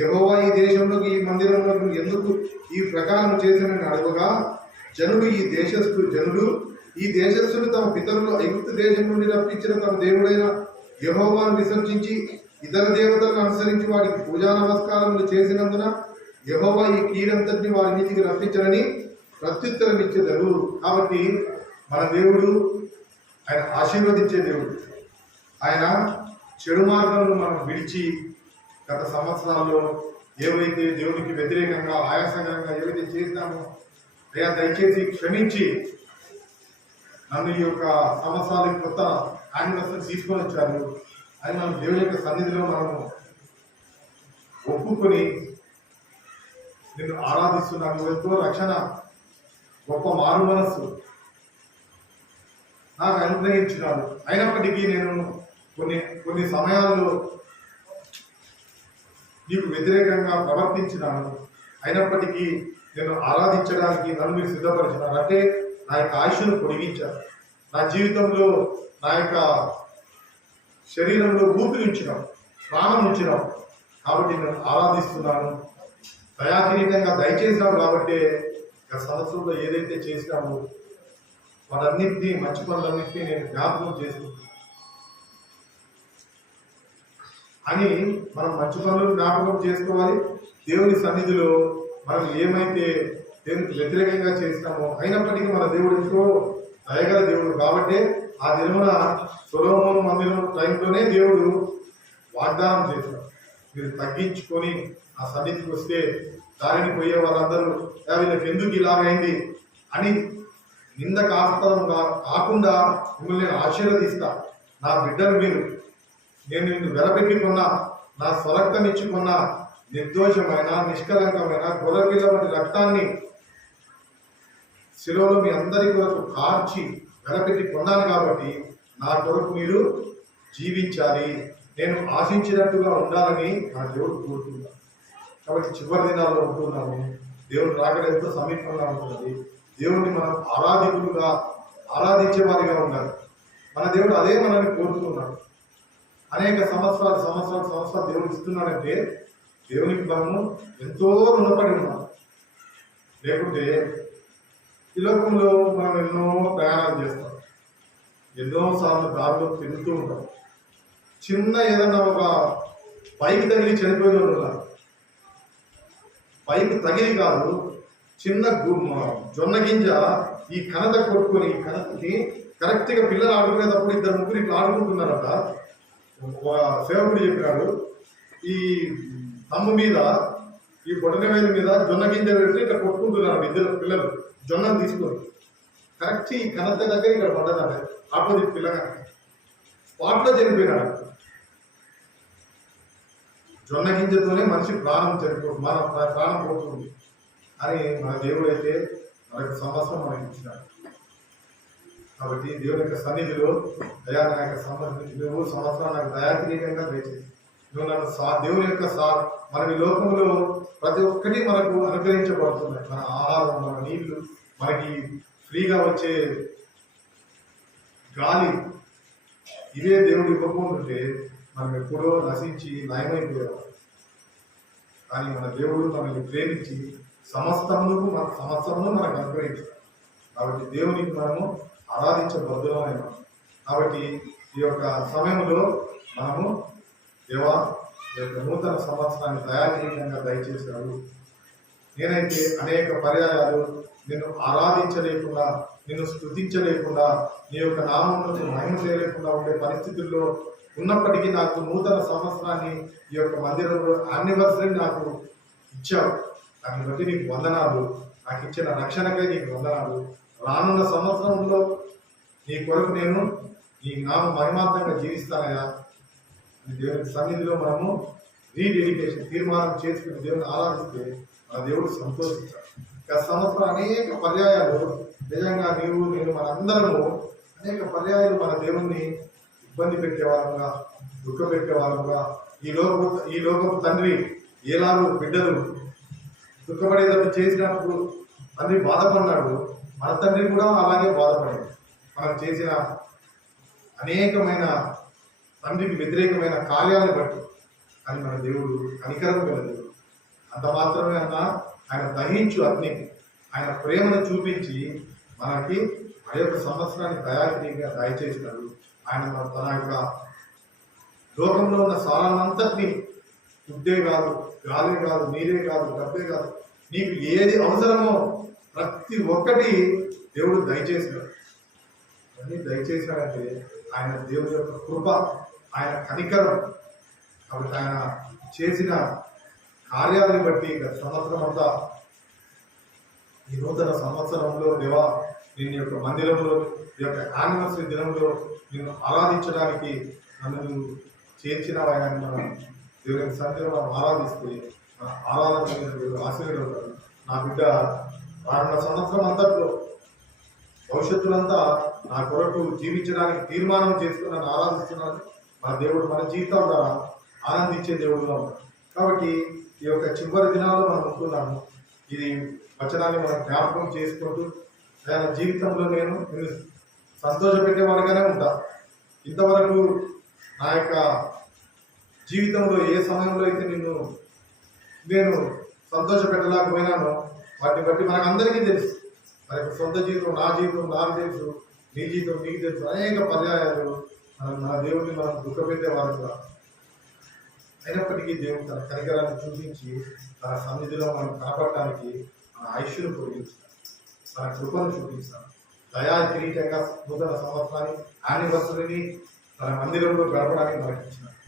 యెహోవా ఈ దేశంలోకి ఈ మందిరములకు ఎందుకు ఈ ప్రకారం చేసినని అడగగా, జనులు ఈ దేశస్థులు తమ పితరులు ఐగుప్తు దేశం నుండి రప్పించిన తమ దేవుడైన యెహోవాను విసర్జించి ఇతర దేవతలను అనుసరించి వాటికి పూజా నమస్కారములు చేసినందున యెహోవా ఈ కీడంతటిని వారి మీదికి రప్పించరని ప్రత్యుత్తరం ఇచ్చేదారు. కాబట్టి మన దేవుడు ఆయన ఆశీర్వదించే దేవుడు. ఆయన చెడు మార్గంలో మనం విడిచి గత సంవత్సరాల్లో ఏవైతే దేవునికి వ్యతిరేకంగా ఆయాసకరంగా ఏవైతే చేసినామో అయ్యా దయచేసి క్షమించి నన్ను ఈ యొక్క సంవత్సరాలకి కొత్త యానివర్సరీ తీసుకొని వచ్చారు అని మనం దేవుని యొక్క సన్నిధిలో మనము ఒప్పుకొని నిన్ను ఆరాధిస్తున్నాను. ఎంతో రక్షణ గొప్ప మారు మనస్సు నాకు అనుగ్రహించినాడు. అయినప్పటికీ నేను కొన్ని సమయాల్లో నీకు వ్యతిరేకంగా ప్రవర్తించినాను. అయినప్పటికీ నేను ఆరాధించడానికి నన్ను మీరు సిద్ధపరిచినారు. అంటే నా యొక్క ఆయుష్ను పొడిగించారు, నా జీవితంలో నా యొక్క శరీరంలో ఊపిరి ఉంచినాం, ప్రాణం ఉంచినాం. కాబట్టి నేను ఆరాధిస్తున్నాను. దయాకిరీటంగా దయచేసినావు కాబట్టి గత సంవత్సరంలో ఏదైతే చేసినామో వాటన్నింటినీ మంచి పనులన్నింటినీ నేను జ్ఞాపకం చేసుకుంటున్నాను అని మనం మంచి పనులు జ్ఞాపకం చేసుకోవాలి. దేవుని సన్నిధిలో మనం ఏమైతే దేవునికి వ్యతిరేకంగా చేసినామో అయినప్పటికీ మన దేవుడు ఎంతో దయగల దేవుడు కాబట్టి ఆ దినమున సొలొమోను మందిరం టైంలోనే దేవుడు వాగ్దానం చేశాడు, మీరు తగ్గించుకొని ఆ సన్నిధికి వస్తే దారిని పోయే వాళ్ళందరూ వీళ్ళకి ఎందుకు ఇలాగైంది అని నిందకాస్పదం కాకుండా మిమ్మల్ని నేను ఆశీర్వదిస్తా. నా బిడ్డలు నేను నిన్ను వెలపెట్టుకున్నా, నా స్వరక్తం ఇచ్చుకున్న నిర్దోషమైన నిష్కలంకమైన గొర్రెపిల్ల వంటి రక్తాన్ని శిలువలో మీ అందరి కొరకు కార్చి వెలపెట్టి పొందాను కాబట్టి నా కొరకు మీరు జీవించాలి, నేను ఆశించినట్టుగా ఉండాలని నా దేవుడు కోరుతున్నాను. కాబట్టి చివరి దినాల్లో ఉంటున్నాము. దేవుడు రాకడ ఎంతో సమీపంగా ఉంటుంది. దేవుడిని మనం ఆరాధించే వారిగా ఉండాలి. మన దేవుడు అదే మనల్ని కోరుతున్నాడు. అనేక సంవత్సరాలు దేవుడు ఇస్తున్నాడంటే దేవునికి మనము ఎంతో రుణపడి ఉన్నాం. లేకుంటే ఈ లోకంలో మనం ఎన్నో ప్రయాణాలు చేస్తాం, ఎన్నోసార్లు దారిలో తిరుగుతూ ఉంటాం. చిన్న ఏదైనా ఒక పైకి తగిలి చనిపోయిన వాళ్ళు ఉన్నారు. పైకి తగిలి కాదు, చిన్న జొన్న గింజ ఈ కనత కొట్టుకొని ఈ కనతకి కరెక్ట్గా పిల్లలు ఆడుకునేటప్పుడు ఇద్దరు ముగ్గురు ఇట్లా ఆడుకుంటున్నారట. ఒక సేవకుడు చెప్పినాడు, ఈ తమ్ము మీద ఈ బొడనవేలు మీద జొన్న గింజ పెట్టి ఇట్లా కొట్టుకుంటున్నారు ఇద్దరు పిల్లలు జొన్నను తీసుకొని. కరెక్ట్ ఈ కనత దగ్గర ఇక్కడ పడ్డదంట. ఆపోజిట్ పిల్లగా స్పాట్లో చనిపోయినాడు. జొన్న గింజతోనే మనిషి ప్రాణం మన ప్రాణం పోతుంది అని మన దేవుడు అయితే మనకు సంవత్సరం మనకి ఇచ్చినాడు. కాబట్టి దేవుని యొక్క సన్నిధిలో దయా నా యొక్క సంబంధించి నువ్వు సంవత్సరం నాకు దయాత్రీయంగా దయచేసి నువ్వు నన్ను దేవుని యొక్క మన ఈ లోకంలో ప్రతి ఒక్కటి మనకు అనుగ్రహించబడుతున్నాయి. మన ఆహారం, మన నీళ్లు, మనకి ఫ్రీగా వచ్చే గాలి, ఇవే దేవుడు ఇవ్వకుంటుంటే మనం ఎప్పుడో నశించి నయమైపోయాం. కానీ మన దేవుడు మనల్ని ప్రేమించి సంవత్సరమును మనకు అనుగ్రహించాడు. కాబట్టి దేవునికి మనము ఆరాధించబద్దులమైన. కాబట్టి ఈ యొక్క సమయంలో మనము దేవా ఈ యొక్క నూతన సంవత్సరాన్ని తయారీయంగా దయచేశాడు. నేనైతే అనేక పర్యాయాలు నిన్ను ఆరాధించలేకుండా, నిన్ను స్తుతించలేకుండా, నీ యొక్క నామమును మహిమ చేయలేకుండా ఉండే పరిస్థితుల్లో ఉన్నప్పటికీ నాకు నూతన సంవత్సరాన్ని ఈ యొక్క మందిరంలో యానివర్సరీ నాకు ఇచ్చావు. దాన్ని బట్టి నీకు వందనాలు. నాకు ఇచ్చిన రక్షణకై నీకు వందనాలు. రానున్న సంవత్సరంలో నీ కొరకు నేను నీ నామ మహిమార్థంగా జీవిస్తానయ్యా. దేవుని సన్నిధిలో మనము రీడెడికేషన్ తీర్మానం చేసుకుని దేవుని ఆరాధిస్తే మన దేవుడు సంతోషించాడు. గత సంవత్సరం అనేక పర్యాయాలు నిజంగా నేను మనందరము అనేక పర్యాయాలు మన దేవుణ్ణి ఇబ్బంది పెట్టేవాళ్ళంగా, దుఃఖ పెట్టేవాళ్ళంగా, ఈ లోకపు తండ్రి ఏలాగు బిడ్డలు దుఃఖపడేటట్టు చేసినప్పుడు తండ్రి బాధపడినాడు. మన తండ్రి కూడా అలాగే బాధపడాడు. మనం చేసిన అనేకమైన తండ్రికి వ్యతిరేకమైన కార్యాలను బట్టి. కానీ మన దేవుడు కనికరం గల దేవుడు. అంత మాత్రమే అన్నా ఆయన దహించు అగ్నికి ఆయన ప్రేమను చూపించి మనకి ఆ యొక్క సంవత్సరాన్ని తయారీగా దయచేసినాడు. ఆయన తన యొక్క లోకంలో ఉన్న సారాన్నంతటినీ ఫుడ్డే కాదు, గాలే కాదు, నీరే కాదు, డబ్బే కాదు, నీకు ఏది అవసరమో ప్రతి ఒక్కటి దేవుడు దయచేసినాడు. అన్నీ దయచేసినాడంటే ఆయన దేవుడి యొక్క కృప, ఆయన కనికరం. కాబట్టి ఆయన చేసిన కార్యాలను బట్టి గత సంవత్సరం అంతా ఈ నూతన సంవత్సరంలో దేవా నేను యొక్క మందిరంలో ఈ యొక్క యానివర్సరీ దినంలో నేను ఆరాధించడానికి నన్ను చేర్చినవాయని మనం దేవుని సన్నిధిలో మనం ఆరాధిస్తే మన ఆరాధన ఆశీర్వదిస్తాడు. నా బిడ్డ రానున్న సంవత్సరం అంతట్లో భవిష్యత్తులంతా నా కొరకు జీవించడానికి తీర్మానం చేసుకుని నన్ను ఆరాధిస్తున్నాను. మన దేవుడు మన జీవితం ద్వారా ఆనందించే దేవుడుగా ఉన్నాడు. కాబట్టి ఈ యొక్క చివరి దినాల్లో మనం ఉంటున్నాము. ఇది వచనాన్ని మనం జ్ఞాపకం చేసుకుంటూ ఆయన జీవితంలో నేను సంతోషపెట్టేవాడిగానే ఉంటా. ఇంతవరకు నా యొక్క జీవితంలో ఏ సమయంలో అయితే నేను సంతోషపెట్టలేకపోయినానో వాటిని బట్టి మనకు అందరికీ తెలుసు. మన యొక్క సొంత జీవితం, నా జీవితం నాకు తెలుసు, నీ జీవితం నీకు తెలుసు. అనేక పర్యాయాలు మన దేవుడిని మనం దుఃఖపెట్టేవారు. అయినప్పటికీ దేవుడు తన కనికరాన్ని చూపించి తన సన్నిధిలో మనం కనపడటానికి మన ఆయుష్ను పొడిగించాడు, తన కృపను చూపించాడు. దయా కిరీటంగా నూతన సంవత్సరాన్ని యానివర్సరీని తన మందిరంలో గడపడానికి మనకి ఇచ్చినాడు.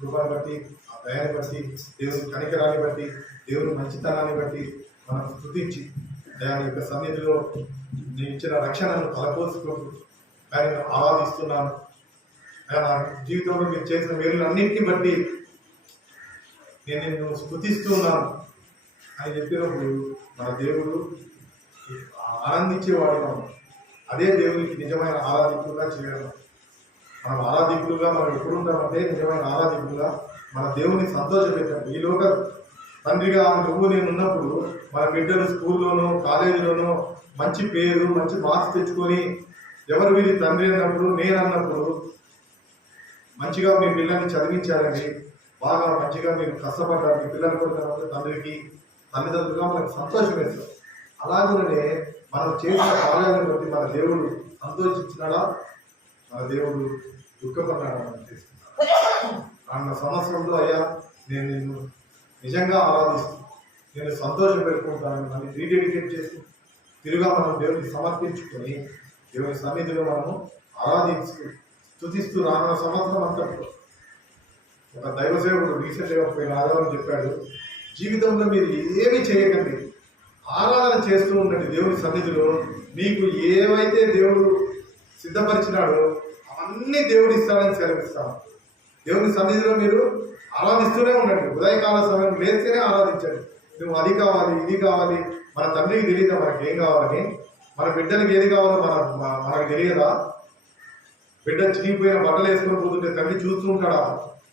కృపను బట్టి, ఆ దయాన్ని బట్టి, దేవుని కనికరాన్ని బట్టి, దేవుని మంచితనాన్ని బట్టి మనం స్తుతించి దయాని యొక్క సన్నిధిలో నేను ఇచ్చిన రక్షణను తలపోసుకుంటూ ఆయన ఆరాధిస్తున్నాను. నా జీవితంలో మీరు చేసిన మేలులన్నింటినీ బట్టి నేను నిన్ను స్తుతిస్తున్నాను అని చెప్పినప్పుడు మన దేవుడు ఆనందించేవాడుగా ఉన్నాడు. అదే దేవునికి నిజమైన ఆరాధికులుగా చేయడం. మనం ఆరాధికులుగా మనం ఎప్పుడు ఉంటామంటే నిజమైన ఆరాధికులుగా మన దేవుని సంతోషపెట్టాం. ఈ లోక తండ్రిగా నువ్వు నేను ఉన్నప్పుడు మన బిడ్డలు స్కూల్లోనో కాలేజీలోనో మంచి పేరు, మంచి మార్క్స్ తెచ్చుకొని ఎవరు వీరి తండ్రి అన్నప్పుడు, నేను అన్నప్పుడు మంచిగా మీ పిల్లల్ని చదివించారండి, బాగా మంచిగా మీరు కష్టపడ్డారు, మీ పిల్లలు కూడా తండ్రికి తల్లిదండ్రులుగా మనకు సంతోషం వేస్తారు. అలాగే మనం చేసిన కార్యాలను బట్టి మన దేవుడు సంతోషించినాడా, మన దేవుడు దుఃఖపడ్డాడా మనం చేసుకున్నాడు. అన్న సంవత్సరంలో అయ్యా నేను నిన్ను నిజంగా ఆరాధిస్తాను, నేను సంతోషం పెట్టుకుంటాను, నన్ను రీడెడికేట్ చేసి తిరుగా మనం దేవుడికి సమర్పించుకొని దేవుని సన్నిధిలో మనము ఆరాధిస్తూ స్తుతిస్తూ రానున్న సంవత్సరం అంతా ఒక దైవ సేవకుడు రీసెంట్గా పోయిన ఆధారం చెప్పాడు, జీవితంలో మీరు ఏమీ చేయకండి, ఆరాధన చేస్తూ ఉండండి దేవుని సన్నిధిలో. మీకు ఏవైతే దేవుడు సిద్ధపరిచినాడో అవన్నీ దేవుడు ఇస్తాడని సెలవిస్తాను. దేవుని సన్నిధిలో మీరు ఆరాధిస్తూనే ఉండండి. ఉదయకాల సమయం లేస్తేనే ఆరాధించండి. నువ్వు అది కావాలి, ఇది కావాలి, మన తండ్రికి తెలియదా మనకి ఏం కావాలని? మన బిడ్డలకి ఏది కావాలో మనకు తెలియదా? బిడ్డ చినిగిపోయిన బట్టలు వేసుకొని పోతుంటే తండ్రి చూస్తూ ఉంటాడా?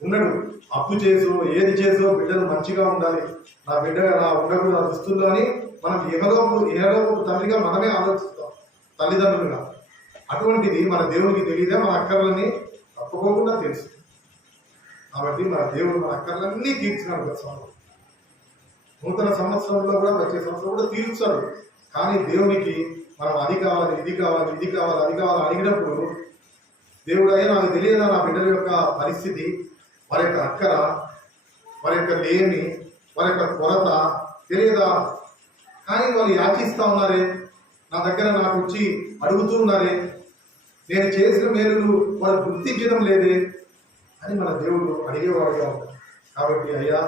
ఉండడు. అప్పు చేసో ఏది చేసో బిడ్డలు మంచిగా ఉండాలి, నా బిడ్డ నా ఉండడు, నా దుస్తుల్లో అని మనం ఇహలోపు తండ్రిగా మనమే ఆలోచిస్తాం తల్లిదండ్రులుగా. అటువంటిది మన దేవునికి తెలియదే? మన అక్కర్లని తప్పుకోకుండా తెలుసు. కాబట్టి మన దేవుడు మన అక్కర్లన్నీ తీర్చినాడు గత సంవత్సరం. నూతన సంవత్సరంలో కూడా వచ్చే సంవత్సరం కూడా తీర్చాడు. కానీ దేవునికి మనం అది కావాలి, ఇది కావాలి, ఇది కావాలి, అది కావాలి అడిగినప్పుడు దేవుడు అయ్యా నాకు తెలియదా నా బిడ్డల యొక్క పరిస్థితి, వారి యొక్క అక్కర, వారి యొక్క లేమి, వారి యొక్క కొరత తెలియదా? కానీ వాళ్ళు యాచిస్తూ ఉన్నారే, నా దగ్గర నాకు వచ్చి అడుగుతూ ఉన్నారే, నేను చేసిన మేలులు వాళ్ళు గుర్తించడం లేదే అని మన దేవుడు అడిగేవాడుగా ఉంటాడు. కాబట్టి అయ్యా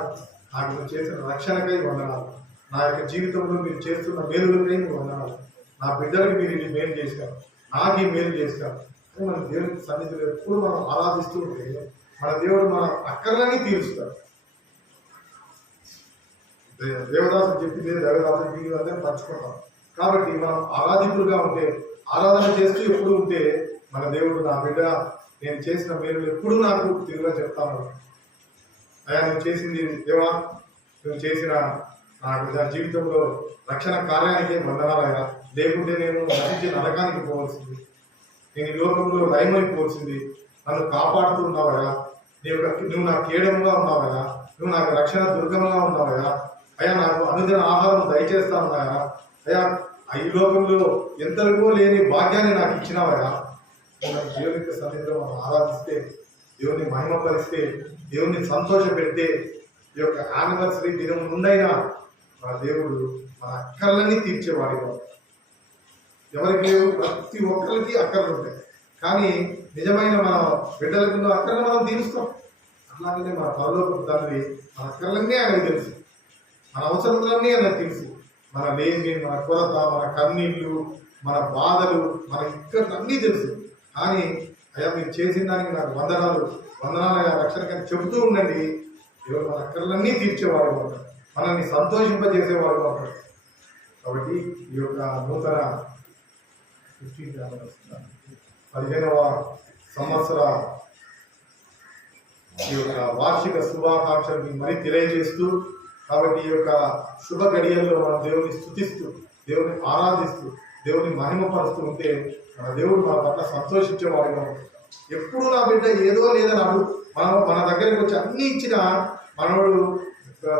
నాకు నువ్వు చేసిన రక్షణకై వందనాలు, నా యొక్క జీవితంలో మీరు చేస్తున్న మేలులకై నువ్వు వందనాలు, నా బిడ్డలకు మీరు ఇది మేలు చేశారు, నాకు ఈ మేలు చేశారు అని మన దేవుని సన్నిధిలో ఎప్పుడు మనం ఆరాధిస్తూ ఉంటే మన దేవుడు మన అక్కర్లని తీరుస్తాడు. దేవదాసుడు చెప్పింది దేవదాసుడు జీవితాన్ని పంచుకుంటాం. కాబట్టి మనం ఆరాధికులుగా ఉంటే, ఆరాధన చేస్తూ ఎప్పుడు ఉంటే మన దేవుడు నా బిడ్డ నేను చేసిన మేలు ఎప్పుడు నాకు తిరుగుగా చెప్తాను. అయ్యా నువ్వు చేసింది దేవా, నువ్వు చేసిన నాకు నా జీవితంలో రక్షణ కార్యానికే వందనాలయ్యా, లేకుంటే నేను నశించి నరకానికి పోవాల్సింది, నేను ఈ లోకంలో లయమైపోవాల్సింది, నన్ను కాపాడుతూ ఉన్నావయ్యా, నువ్వు నాకు కేడముగా ఉన్నావయ్యా, నువ్వు నాకు రక్షణ దుర్గంగా ఉన్నావయ్యా, అయ్యా నాకు అనుదిన ఆహారం దయచేస్తానయ్యా, అయ్యా ఈ లోకంలో ఎంతలో లేని భాగ్యాన్ని నాకు ఇచ్చినావయ్యా. దేవుని యొక్క సన్నిధిలో మనం ఆరాధిస్తే, దేవుని మహిమపరిస్తే, దేవుని సంతోష పెడితే, ఈ యొక్క యానివర్సరీ దినం నుండైనా మన దేవుడు మన అక్కర్లన్నీ తీర్చేవాడిగా. ఎవరికి లేవు, ప్రతి ఒక్కరికి అక్కర్లు ఉంటాయి. కానీ నిజమైన మన బిడ్డలకు అక్కర్లు మనం తీరుస్తాం. అట్లాగనే మన పరలోక తండ్రి మన అక్కర్లన్నీ ఆయనకు తెలుసు, మన అవసరాలన్నీ ఆయనకు తెలుసు. మన లేమి, మన కొరత, మన కన్నీళ్ళు, మన బాధలు, మన ఇక్కడన్నీ తెలుసు. కానీ అయ్యా మీరు చేసిన దానికి నాకు వందనాలు వందనాలు రక్షణకని చెబుతూ ఉండండి. ఈరోజు మన అక్కర్లన్నీ తీర్చేవాడు ఉంటాడు, మనల్ని సంతోషింపజేసేవాడు ఉంటాడు. కాబట్టి ఈ యొక్క నూతన 15వ సంవత్సర ఈ యొక్క వార్షిక శుభాకాంక్షలు మీకు మరీ తెలియజేస్తూ, కాబట్టి ఈ యొక్క శుభ గడియల్లో మనం దేవుని స్తుతిస్తూ, దేవుని ఆరాధిస్తూ, దేవుని మహిమపరుస్తూ ఉంటే మన దేవుడు మన పట్ల సంతోషించేవాడుగా ఉంటాడు. ఎప్పుడు నా బిడ్డ ఏదో లేదన్నాడు, మన దగ్గరికి వచ్చి అన్ని ఇచ్చిన మనోడు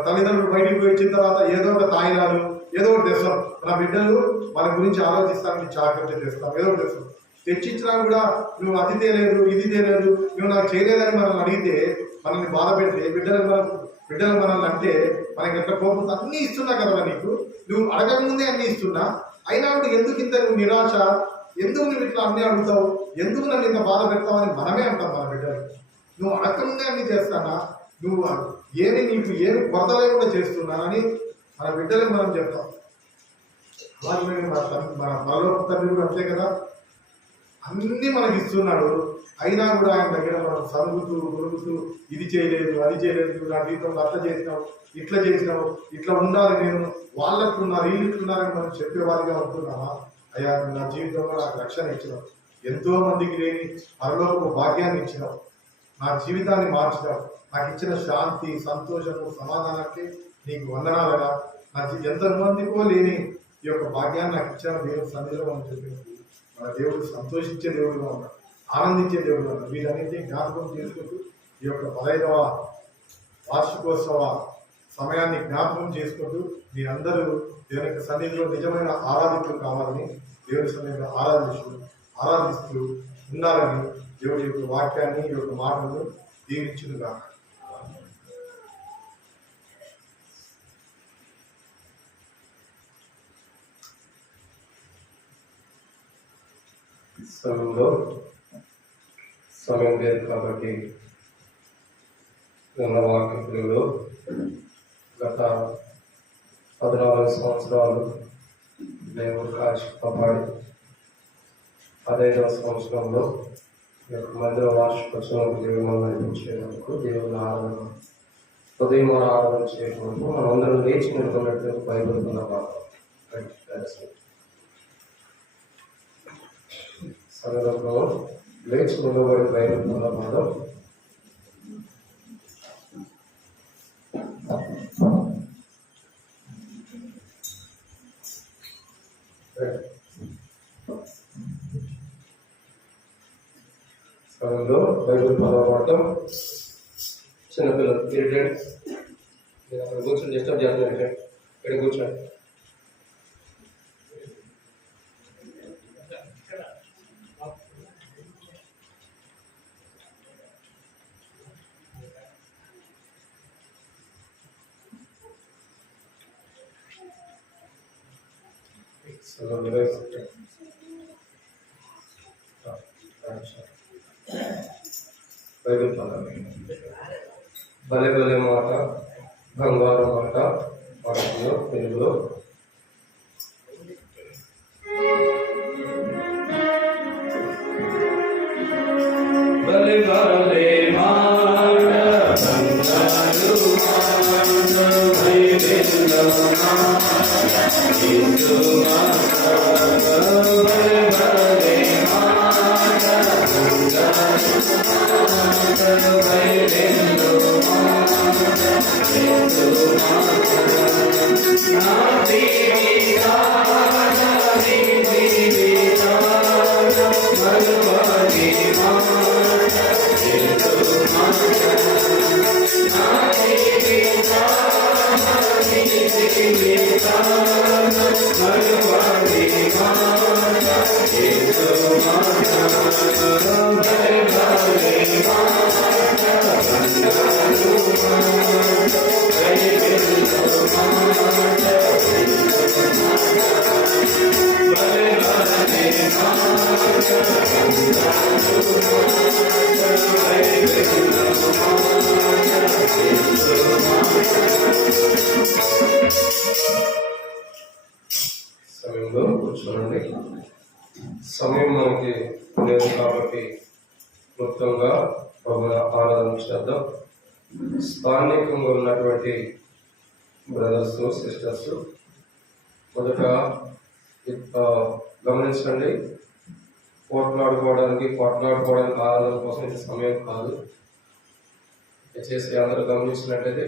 తల్లిదండ్రులు బయటికి పోయి వచ్చిన తర్వాత ఏదో ఒక తాయిలాలు ఏదో ఒకటి తెస్తాం. మన బిడ్డలు మన గురించి ఆలోచిస్తానికి చాకరీ తెస్తాం, ఏదో ఒకటి తెస్తాం. తెచ్చిచ్చినా కూడా నువ్వు అది తేలేదు, ఇది తేలేదు, నువ్వు నాకు చేయలేదని మనల్ని అడిగితే, మనల్ని బాధ పెడితే, బిడ్డలు మనల్ని అంటే మనకి ఎట్లా కోపం. అన్నీ ఇస్తున్నా కదా నీకు, నువ్వు అడగకముందే అన్నీ ఇస్తున్నా, అయినా ఎందుకు ఇంత నువ్వు నిరాశ, ఎందుకు నువ్వు ఇట్లా అన్నీ అడుగుతావు, ఎందుకు నన్ను ఇంత బాధ పెడతావని మనమే అంటాం మన బిడ్డలు. నువ్వు అడగకముందే అన్నీ చేస్తానా, నువ్వు నీకు ఏమి కొరత లేకుండా చేస్తున్నానని మన బిడ్డలకు మనం చెప్తాం. అలాగే మన పరలోక తండ్రి కూడా అంతే కదా, అన్నీ మనకి ఇస్తున్నాడు. అయినా కూడా ఆయన దగ్గర మనం సరుగుతూ మురుగుతూ ఇది చేయలేదు, అది చేయలేదు, నా జీవితంలో అట్లా చేసినావు, ఇట్లా చేసినావు, ఇట్లా ఉండాలి, నేను వాళ్ళకున్నారు వీళ్ళుకున్నారని మనం చెప్పేవారిగా ఉంటున్నావా? అయ్యా నా జీవితంలో నాకు రక్షణ ఇచ్చినావు, ఎంతో మందికి లేని పరలోకపు భాగ్యాన్ని ఇచ్చినావు, నా జీవితాన్ని మార్చినావు, నాకు ఇచ్చిన శాంతి, సంతోషము, సమాధానానికి నీకు వందనాలుగా. ఎంతమందికో లేని ఈ యొక్క భాగ్యాన్ని నాకు ఇచ్చిన దేవుడు సన్నిధిలో మనం చెప్పినప్పుడు మన దేవుడు సంతోషించే దేవుడుగా ఉన్నాడు, ఆనందించే దేవుడుగా ఉన్నాడు. వీటన్నింటినీ జ్ఞాపకం చేసుకుంటూ ఈ యొక్క 15వ వార్షికోత్సవ సమయాన్ని జ్ఞాపకం చేసుకుంటూ మీరందరూ దేవుని యొక్క సన్నిధిలో నిజమైన ఆరాధితులు కావాలని, దేవుని సన్నిధిలో ఆరాధిస్తూ ఉండాలని దేవుడి యొక్క వాక్యాన్ని, ఈ యొక్క మాటలను దీవించునుగాక. సమయంలో సమయం లేదు కాబట్టి నిన్న వాక్యంలో గత 14 సంవత్సరాలు దేవుడు కాచి కాపాడి 15వ సంవత్సరంలో మందిర వార్షికోత్సవం దేవుడు నడిపించేందుకు దేవుని ఆరాధన ఉదయం ఆరాధన చేయడానికి మనం అందరం లేచి నిలబడినట్టు బైబిల్ సందర్భంలో లేచి నిలబడి బైబిల్ పదమాదం సమయంలో బైబిల్ పదమాటం చిన్నపిల్లలు ఇరిటెంట్ అక్కడ కూర్చొని డిస్టర్బ్ చేస్తున్నారు ఇక్కడ కూర్చోండి బైబిల్ పదాలు భలే భలే మాట బంగారు మాట వాటిలో తెలుగులో భలే భలే మాట బంగారు మాట బైబిల్లో మాట యేసు మాట భలే భలే మాట బంగారు బైబిల్లో మాట యేసు మాట నా జీవితా మరువని మాట యేసు మాట నా జీవితా మరువని మాట యేసు మాట భలే భలే మాట బంగారు మాట బైబిల్లో మాట భలే భలే మాట బంగారు మాట బైబిల్లో మాట యేసు మాట సమయంలో కూర్చోండి. సమయం మనకి లేదు కాబట్టి క్లుప్తంగా ప్రభువుని ఆరాధన చేద్దాం. స్థానికంగా ఉన్నటువంటి బ్రదర్స్ సిస్టర్స్ మొదట గమనించండి, పోట్లాడుకోవడానికి ఆరాధన కోసం ఇది సమయం కాదు. దయచేసి అందరూ గమనించినట్లయితే